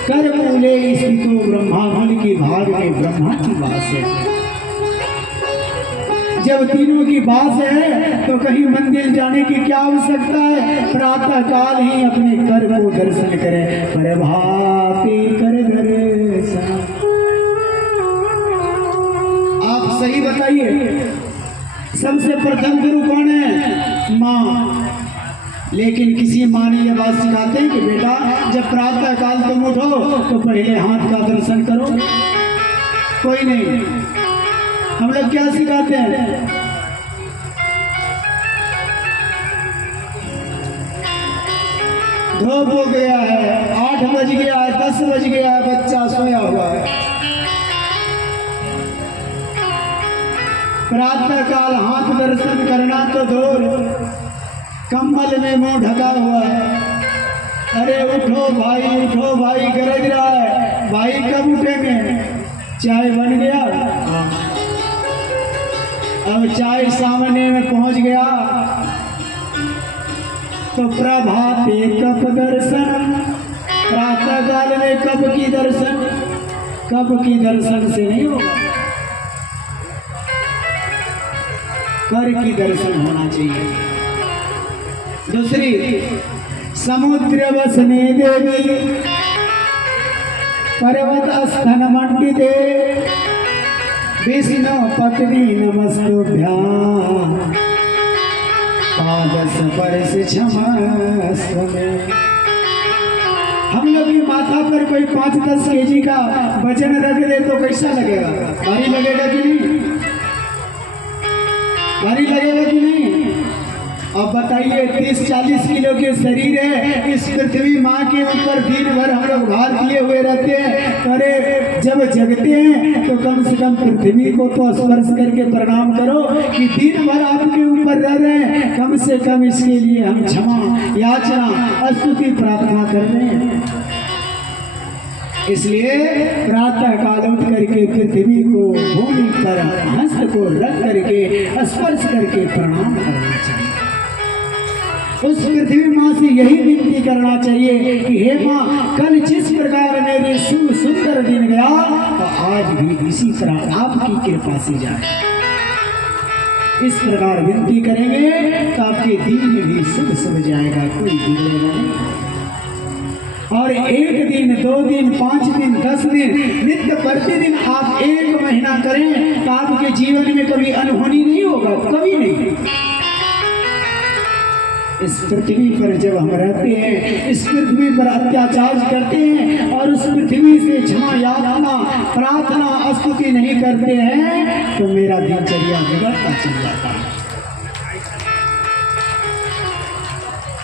कर मूले स्थितो ब्रह्मा, मूल की भाग में ब्रह्मा की वास है। जब तीनों की बात है तो कहीं मंदिर जाने की क्या आवश्यकता है। प्रातः काल ही अपने कर को दर्शन करें। प्रभाते कर दर्शन। आप सही बताइए, सबसे प्रथम गुरु कौन है? माँ। लेकिन किसी माँ ने यह बात सिखाते हैं कि बेटा जब प्रातः काल तुम उठो तो पहले हाथ का दर्शन करो। कोई नहीं, हम लोग क्या सिखाते हैं? धूप हो गया है, 8 बज गया है, 10 बज गया है, बच्चा सोया हुआ है। प्रातः काल हाथ दर्शन करना तो दूर, कंबल में मुंह ढका हुआ है। अरे उठो भाई गरज रहा है। भाई कब उठेंगे? चाय बन गया, अब चाय सामने में पहुंच गया तो प्रभाते कब दर्शन। प्रातः काल में कब की दर्शन से नहीं होगा, कर की दर्शन होना चाहिए। दूसरी, समुद्र वसने देवी पर्वत स्तन मंडिते विष्णु पत्नी नमस्तुभ्यां पाद स्पर्श क्षमस्व में। हम लोग भी माथा पर कोई 5-10 केजी का वजन रख दे तो कैसा लगेगा? भारी लगेगा कि नहीं? भारी लगेगा कि नहीं? अब बताइए, 30-40 किलो के शरीर है, इस पृथ्वी माँ के ऊपर दिन भर हम लोग भार किए हुए रहते हैं। अरे जब जगते हैं तो कम से कम पृथ्वी को तो स्पर्श करके प्रणाम करो कि दिन भर आपके ऊपर रह रहे हैं। कम से कम इसके लिए हम क्षमा याचना स्तुति प्रार्थना कर रहे हैं। इसलिए प्रातः काल उठ करके पृथ्वी को भूमि पर हस्त को रख करके स्पर्श करके प्रणाम करना चाहिए। उस पृथ्वी माँ से यही विनती करना चाहिए कि हे माँ, कल जिस प्रकार मेरे शुभ सुंदर दिन गया तो आज भी इसी तरह आपकी कृपा से जाए। इस प्रकार विनती करेंगे तो आपके दिन भी शुभ शुभ जाएगा, कोई बिगड़ेगा नहीं। और एक दिन, 2 दिन, 5 दिन, 10 दिन, नित्य प्रतिदिन आप 1 महीना करें तो आपके जीवन में कभी अनहोनी नहीं होगा, कभी नहीं। इस पृथ्वी पर जब हम रहते हैं, इस पृथ्वी पर अत्याचार करते हैं और उस पृथ्वी से क्षमा याचना, प्रार्थना, स्तुति नहीं करते हैं तो मेरा दिनचर्या बिगड़ता चल जाता है।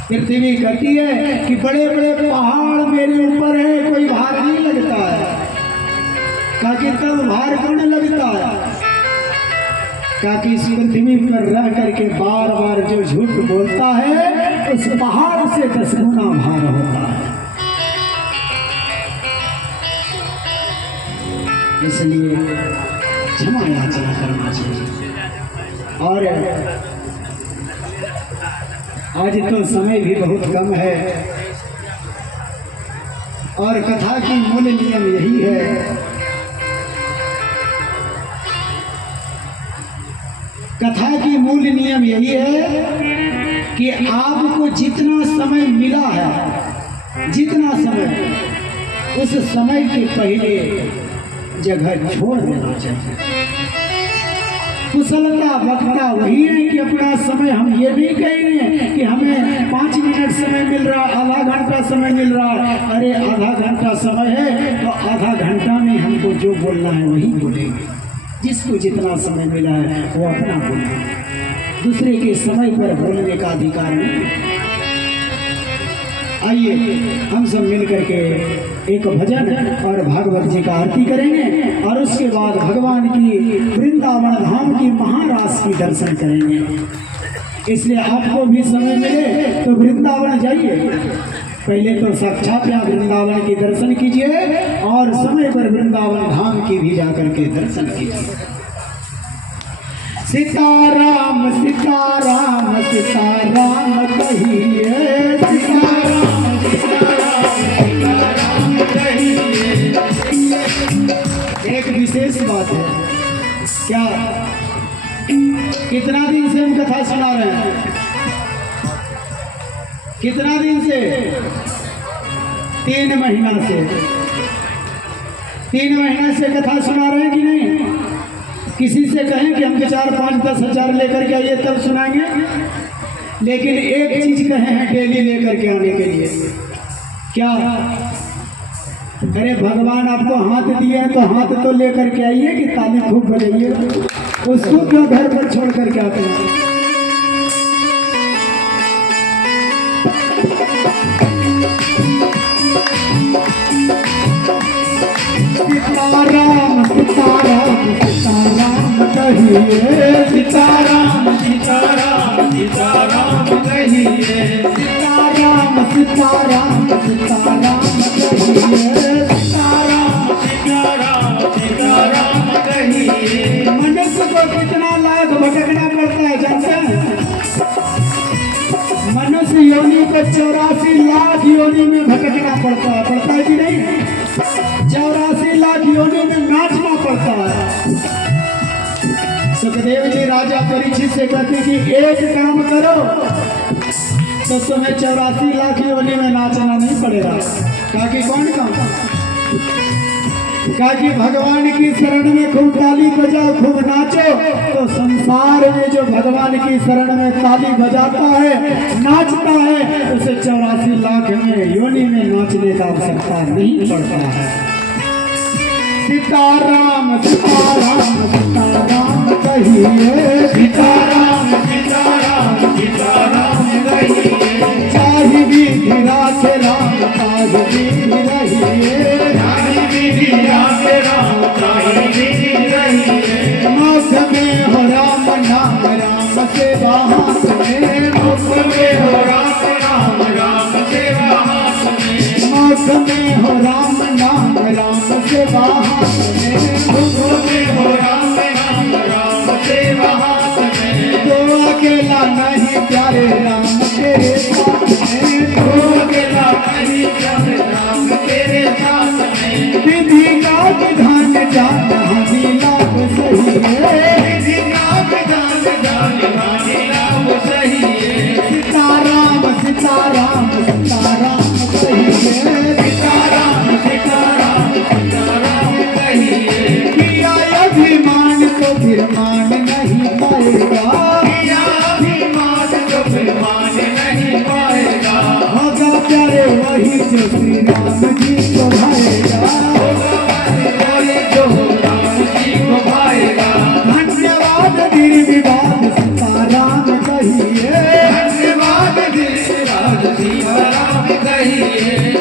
पृथ्वी कहती है कि बड़े बड़े पहाड़ मेरे ऊपर है, कोई भार नहीं लगता है। ताकि तब भार कौन लगता है? ताकि इस पृथ्वी पर रह करके बार बार जो झूठ बोलता है उस पहाड़ से 10 गुना भार होता है। इसलिए क्षमा याचना करना चाहिए। और आज तो समय भी बहुत कम है और कथा की मूल नियम यही है, कथा की मूल नियम यही है कि आपको जितना समय मिला है, जितना समय, उस समय के पहले जगह छोड़ देना चाहिए। कुशलता वक्ता वही है कि अपना समय, हम ये नहीं कहेंगे कि हमें 5 मिनट समय मिल रहा, आधा घंटा समय मिल रहा है। अरे आधा घंटा समय है तो आधा घंटा में हमको जो बोलना है वही बोलेंगे। जिसको जितना समय मिला है वो अपना बोले, दूसरे के समय पर बोलने का अधिकार नहीं। आइए हम सब मिलकर के एक भजन और भागवत जी का आरती करेंगे और उसके बाद भगवान की वृंदावन धाम की महारास की दर्शन करेंगे। इसलिए आपको भी समय मिले तो वृंदावन जाइए, पहले तो साक्षात यहाँ वृंदावन के दर्शन कीजिए और समय पर वृंदावन धाम की भी जाकर के दर्शन कीजिए। सीताराम सीताराम सीताराम कहिए, सीताराम सीताराम सीताराम कहिए। एक विशेष बात है, क्या कितना दिन से हम कथा सुना रहे हैं? कितना दिन से? 3 महीना से। 3 महीना से कथा सुना रहे हैं कि नहीं? किसी से कहें कि हमको 4, 5, 10 हजार लेकर के आइए तब सुनाएंगे, लेकिन एक चीज कहे हैं डेली लेकर के आने के लिए, क्या? अरे भगवान आपको हाथ दिए हैं तो हाथ तो लेकर के आइए कि ताली खूब बजाइए, उसको क्यों घर पर छोड़ करके आते हैं? सीताराम सीताराम सीताराम कहिए, सीताराम सीताराम सीताराम कहिए, सीताराम सीताराम सीताराम कहिए, सीताराम सीताराम सीताराम कहिए। मनुष्य को कितना लाख भटकना पड़ता है जानते हैं? मनुष्य योनि को 84 लाख योनि में भटकना पड़ता है कि नहीं? 84 लाख योनि में नाचना पड़ता है। सुखदेव जी राजा परीक्षित से कहते कि एक काम करो तो तुम्हें 84 लाख योनि में नाचना नहीं पड़ेगा। ताकि कौन काम? ताकि भगवान की शरण में खूब ताली बजाओ, खूब नाचो, तो संसार में जो भगवान की शरण में ताली बजाता है, नाचता है, उसे 84 लाख में योनि में नाचने का आवश्यकता नहीं पड़ता है। सीताराम सीताराम सीताराम कहिए, सीताराम सीताराम सीताराम कहिए। चाहि विधि राखे राम ताहि विधि रहिए, चाहि विधि राखे राम ताहि विधि रहिए। मुख में हो राम नाम राम सेवा हाथ में, मुख में हो राम नाम राम सेवा हाथ में। मुख में हो राम नाम राम सेवा हाथ में, मुख में हो राम नाम राम सेवा हाथ में। तो अकेला नहीं प्यारे राम तेरे विधान जान हानि लाभ सही है, विधि का विधान जान हानि लाभ सही है, सीताराम सीताराम सीताराम कहिए, सीताराम सीताराम सीताराम कहिए, किया अभिमान तो फिर मान नहीं पाएगा, किया अभिमान तो फिर मान नहीं पाएगा, होगा प्यारे वही जो श्री राम जी को भाएगा, वही जो राम जी को भाएगा, धन्यवाद निर्विवाद सीताराम कहिए, धन्यवाद निर्विवाद सीताराम कहिए,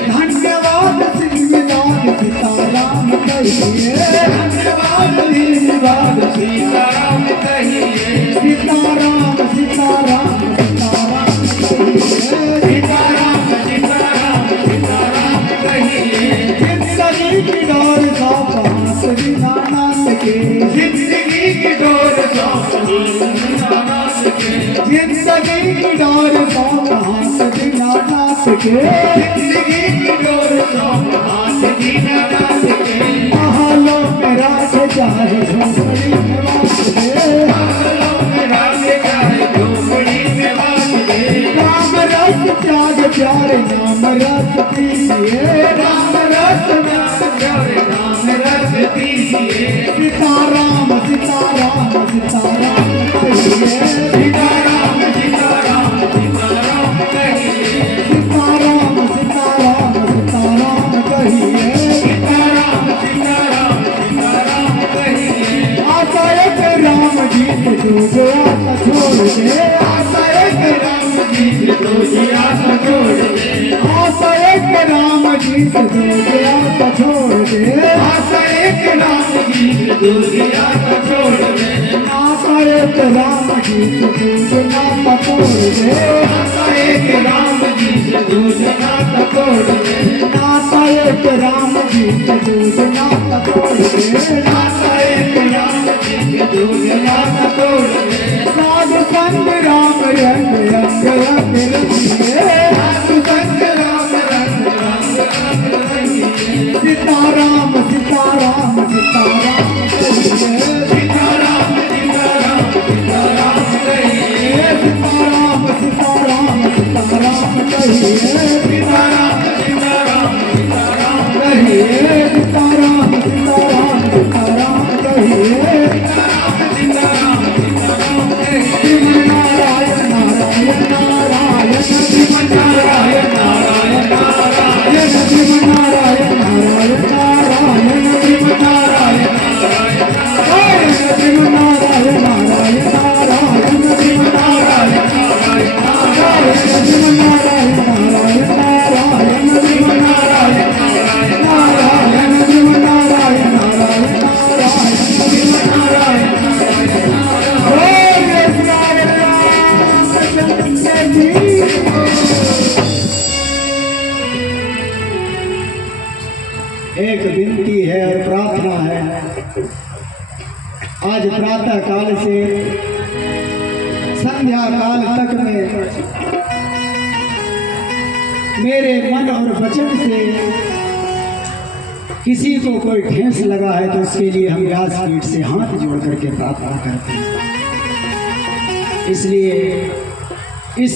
धन्यवाद निर्विवाद सीताराम कहिए, धन्यवाद निर्विवाद सीताराम कहिए, सीताराम सीताराम सीताराम कहिए, सीताराम सीताराम सीताराम कहिए, जिंदगी की डोर सौ पास बिना नाथ के, जिंदगी की डोर सौंप दीनानाथ के, जिंदगी की डोर सौ पास बिना नाथ के, जिंदगी की डोर सौंप हाथ दीनानाथ के, महलों में राज चाहे झोपड़ी में बास दे, महलों में राज चाहे झोपड़ी में बास दे, राम रस त्याग प्यारे नाम रस पीजिए, राम रस प्यास प्यारे नाम रस दीजिए, सीताराम सीताराम सीताराम कहिए, सीताराम सीताराम सीताराम कहिए, सीताराम सीताराम सीताराम कहिए, सीताराम सीताराम सीताराम कहिए, आशा एक राम जी से जो आशा छोड़ दे, आशा एक राम जी से दो जी आशा छोड़ दे, आशा एक राम जी से जो आशा छोड़ दे, आशा एक राम जी से दो जी आशा छोड़ दे, आशा एक राम जी से जो नाता तोड़ दे, आशा एक राम जी से दो जी नाता तोड़ दे, नाता एक राम जी से जो नाता तोड़ दे, आशा एक राम जी से दो जी नाता तोड़ दे, साधु संग राम रंग रंग रंग रंगिए, साधु संग राम रंग रंग रंग रंगिए, सीताराम सीताराम सीताराम कहिए, सीताराम सीताराम सीताराम कहिए, सीताराम सीताराम सीताराम कहिए, सीताराम सीताराम सीताराम कहिए, सीताराम सीताराम सीताराम कहिए, सीताराम सीताराम सीताराम कहिए, श्रीमन नारायण नारायण नारायण श्रीमन नारायण नारायण नारायण, श्रीमन नारायण नारायण नारायण श्रीमन नारायण नारायण नारायण, श्रीमन नारायण नारायण नारायण श्रीमन नारायण नारायण नारायण, श्रीमन नारायण नारायण नारायण श्रीमन नारायण नारायण नारायण श्रीमन नारायण नारायण नारायण श्रीमन नारायण नारायण नारायण। एक विनती है और प्रार्थना है। आज प्रातः काल से संध्या काल तक में मेरे मन और वचन से किसी को कोई ठेस लगा है तो उसके लिए हम व्यासपीठ से हाथ जोड़ करके प्रार्थना करते हैं। इसलिए इस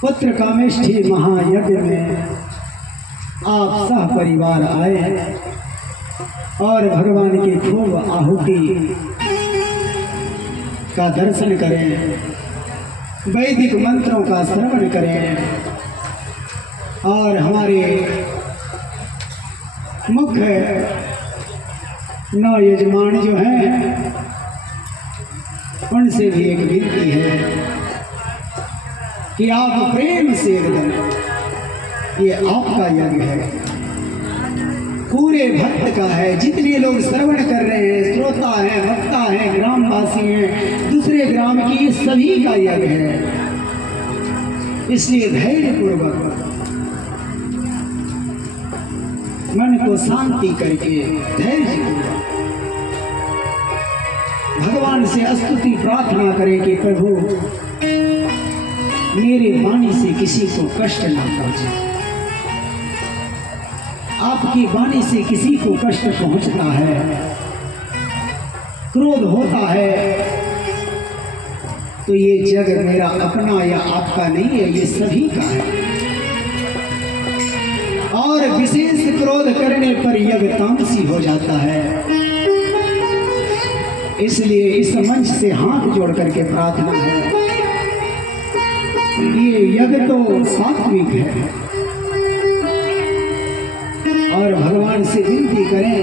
पुत्र कामेष्ठी महायज्ञ में आप सह परिवार आए हैं और भगवान की खूब आहुति का दर्शन करें, वैदिक मंत्रों का श्रवण करें और हमारे मुख्य नौ यजमान जो हैं उनसे भी एक विनती है कि आप प्रेम से एकदम, ये आपका यज्ञ है, पूरे भक्त का है। जितने लोग श्रवण कर रहे हैं, श्रोता है, भक्ता है, ग्रामवासी हैं, दूसरे ग्राम की, सभी का यज्ञ है। इसलिए धैर्यपूर्वक मन को शांति करके धैर्यपूर्वक भगवान से स्तुति प्रार्थना करें कि प्रभु मेरे वाणी से किसी को कष्ट न पहुंचे। आपकी वाणी से किसी को कष्ट पहुंचता है, क्रोध होता है, तो ये जग मेरा अपना या आपका नहीं है, ये सभी का है। और विशेष क्रोध करने पर यज्ञ तामसी हो जाता है। इसलिए इस मंच से हाथ जोड़ करके प्रार्थना है, ये यज्ञ तो सात्विक है, और भगवान से विनती करें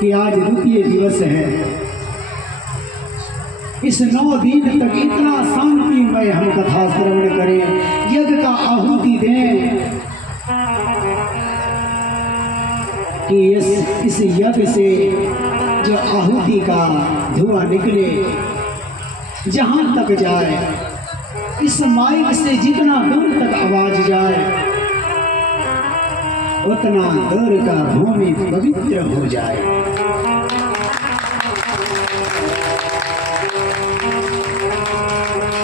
कि आज द्वितीय दिवस है, इस 9 दिन तक इतना शांतिमय हम कथा श्रवण करें, यज्ञ का आहुति दें कि इस यज्ञ से जो आहुति का धुआं निकले, जहां तक जाए, इस माइक से जितना दूर तक आवाज जाए, उतना दूर का भूमि पवित्र हो जाए।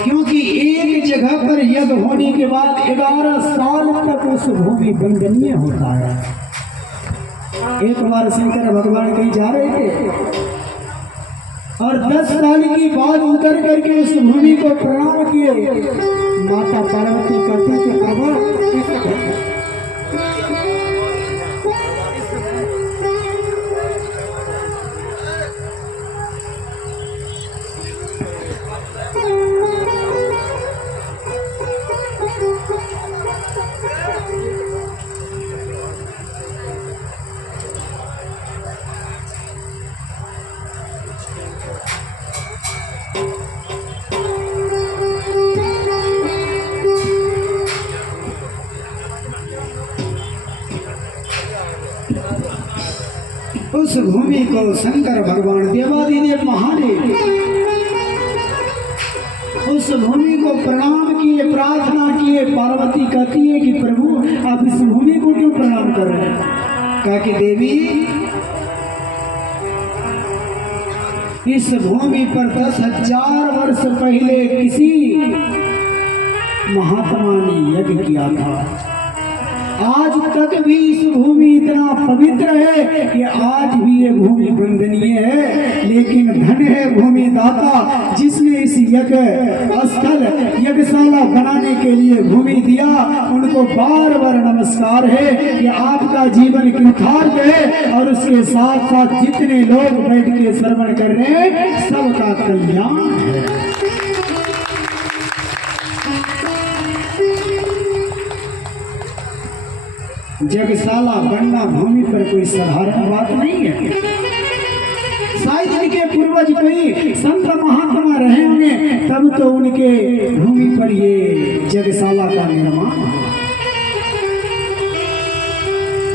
क्योंकि एक जगह पर यज्ञ होने के बाद 11 साल तक उस भूमि वंदनीय होता है। एक बार शंकर भगवान कहीं जा रहे थे और 10 साल की बाद उतर करके उस भूमि को प्रणाम किए। माता पार्वती कहते थे, प्रभु उस भूमि को शंकर भगवान देवादिदेव महादेव उस भूमि को प्रणाम किए, प्रार्थना किए। पार्वती कहती है कि प्रभु आप इस भूमि को क्यों प्रणाम कर रहे हैं? कहा कि देवी, इस भूमि पर 10,000 वर्ष पहले किसी महात्मा ने यज्ञ किया था। आज तक भी इस भूमि इतना पवित्र है कि आज भी ये भूमि वंदनीय है। लेकिन धन है भूमि दाता जिसने इस यज्ञ स्थल यज्ञशाला बनाने के लिए भूमि दिया, उनको बार बार नमस्कार है कि आपका जीवन कृतार्थ है, और उसके साथ साथ जितने लोग बैठ के श्रवण कर रहे हैं सबका कल्याण है। यज्ञशाला बनना भूमि पर कोई साधारण बात नहीं है। शायद इनके पूर्वज कोई संत महात्मा रहे होंगे, तब तो उनके भूमि पर ये यज्ञशाला का निर्माण हुआ।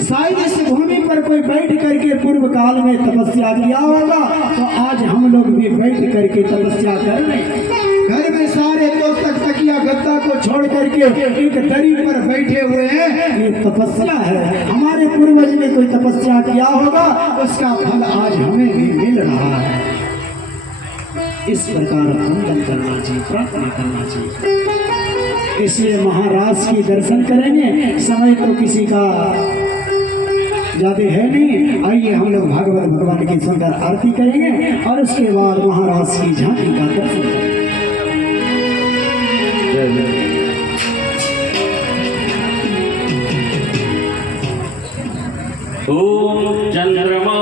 शायद इस भूमि पर कोई बैठ करके पूर्व काल में तपस्या किया होगा, तो आज हम लोग भी बैठ करके तपस्या कर रहे हैं। घर में सारे दोस्तक तकिया गद्दा को छोड़ करके एक दरी पर बैठे हुए हैं, ये तपस्या है। हमारे पूर्वज ने कोई तपस्या किया होगा, उसका फल आज हमें भी मिल रहा है। इस प्रकार वंदन करना चाहिए, प्रार्थना करना चाहिए। इसलिए महाराज की दर्शन करेंगे। समय तो किसी का ज्यादा है नहीं। आइए हम लोग भागवत भगवान की सुंदर आरती करेंगे और उसके बाद महाराज की झांकी का दर्शन करेंगे। ओम चंद्रमा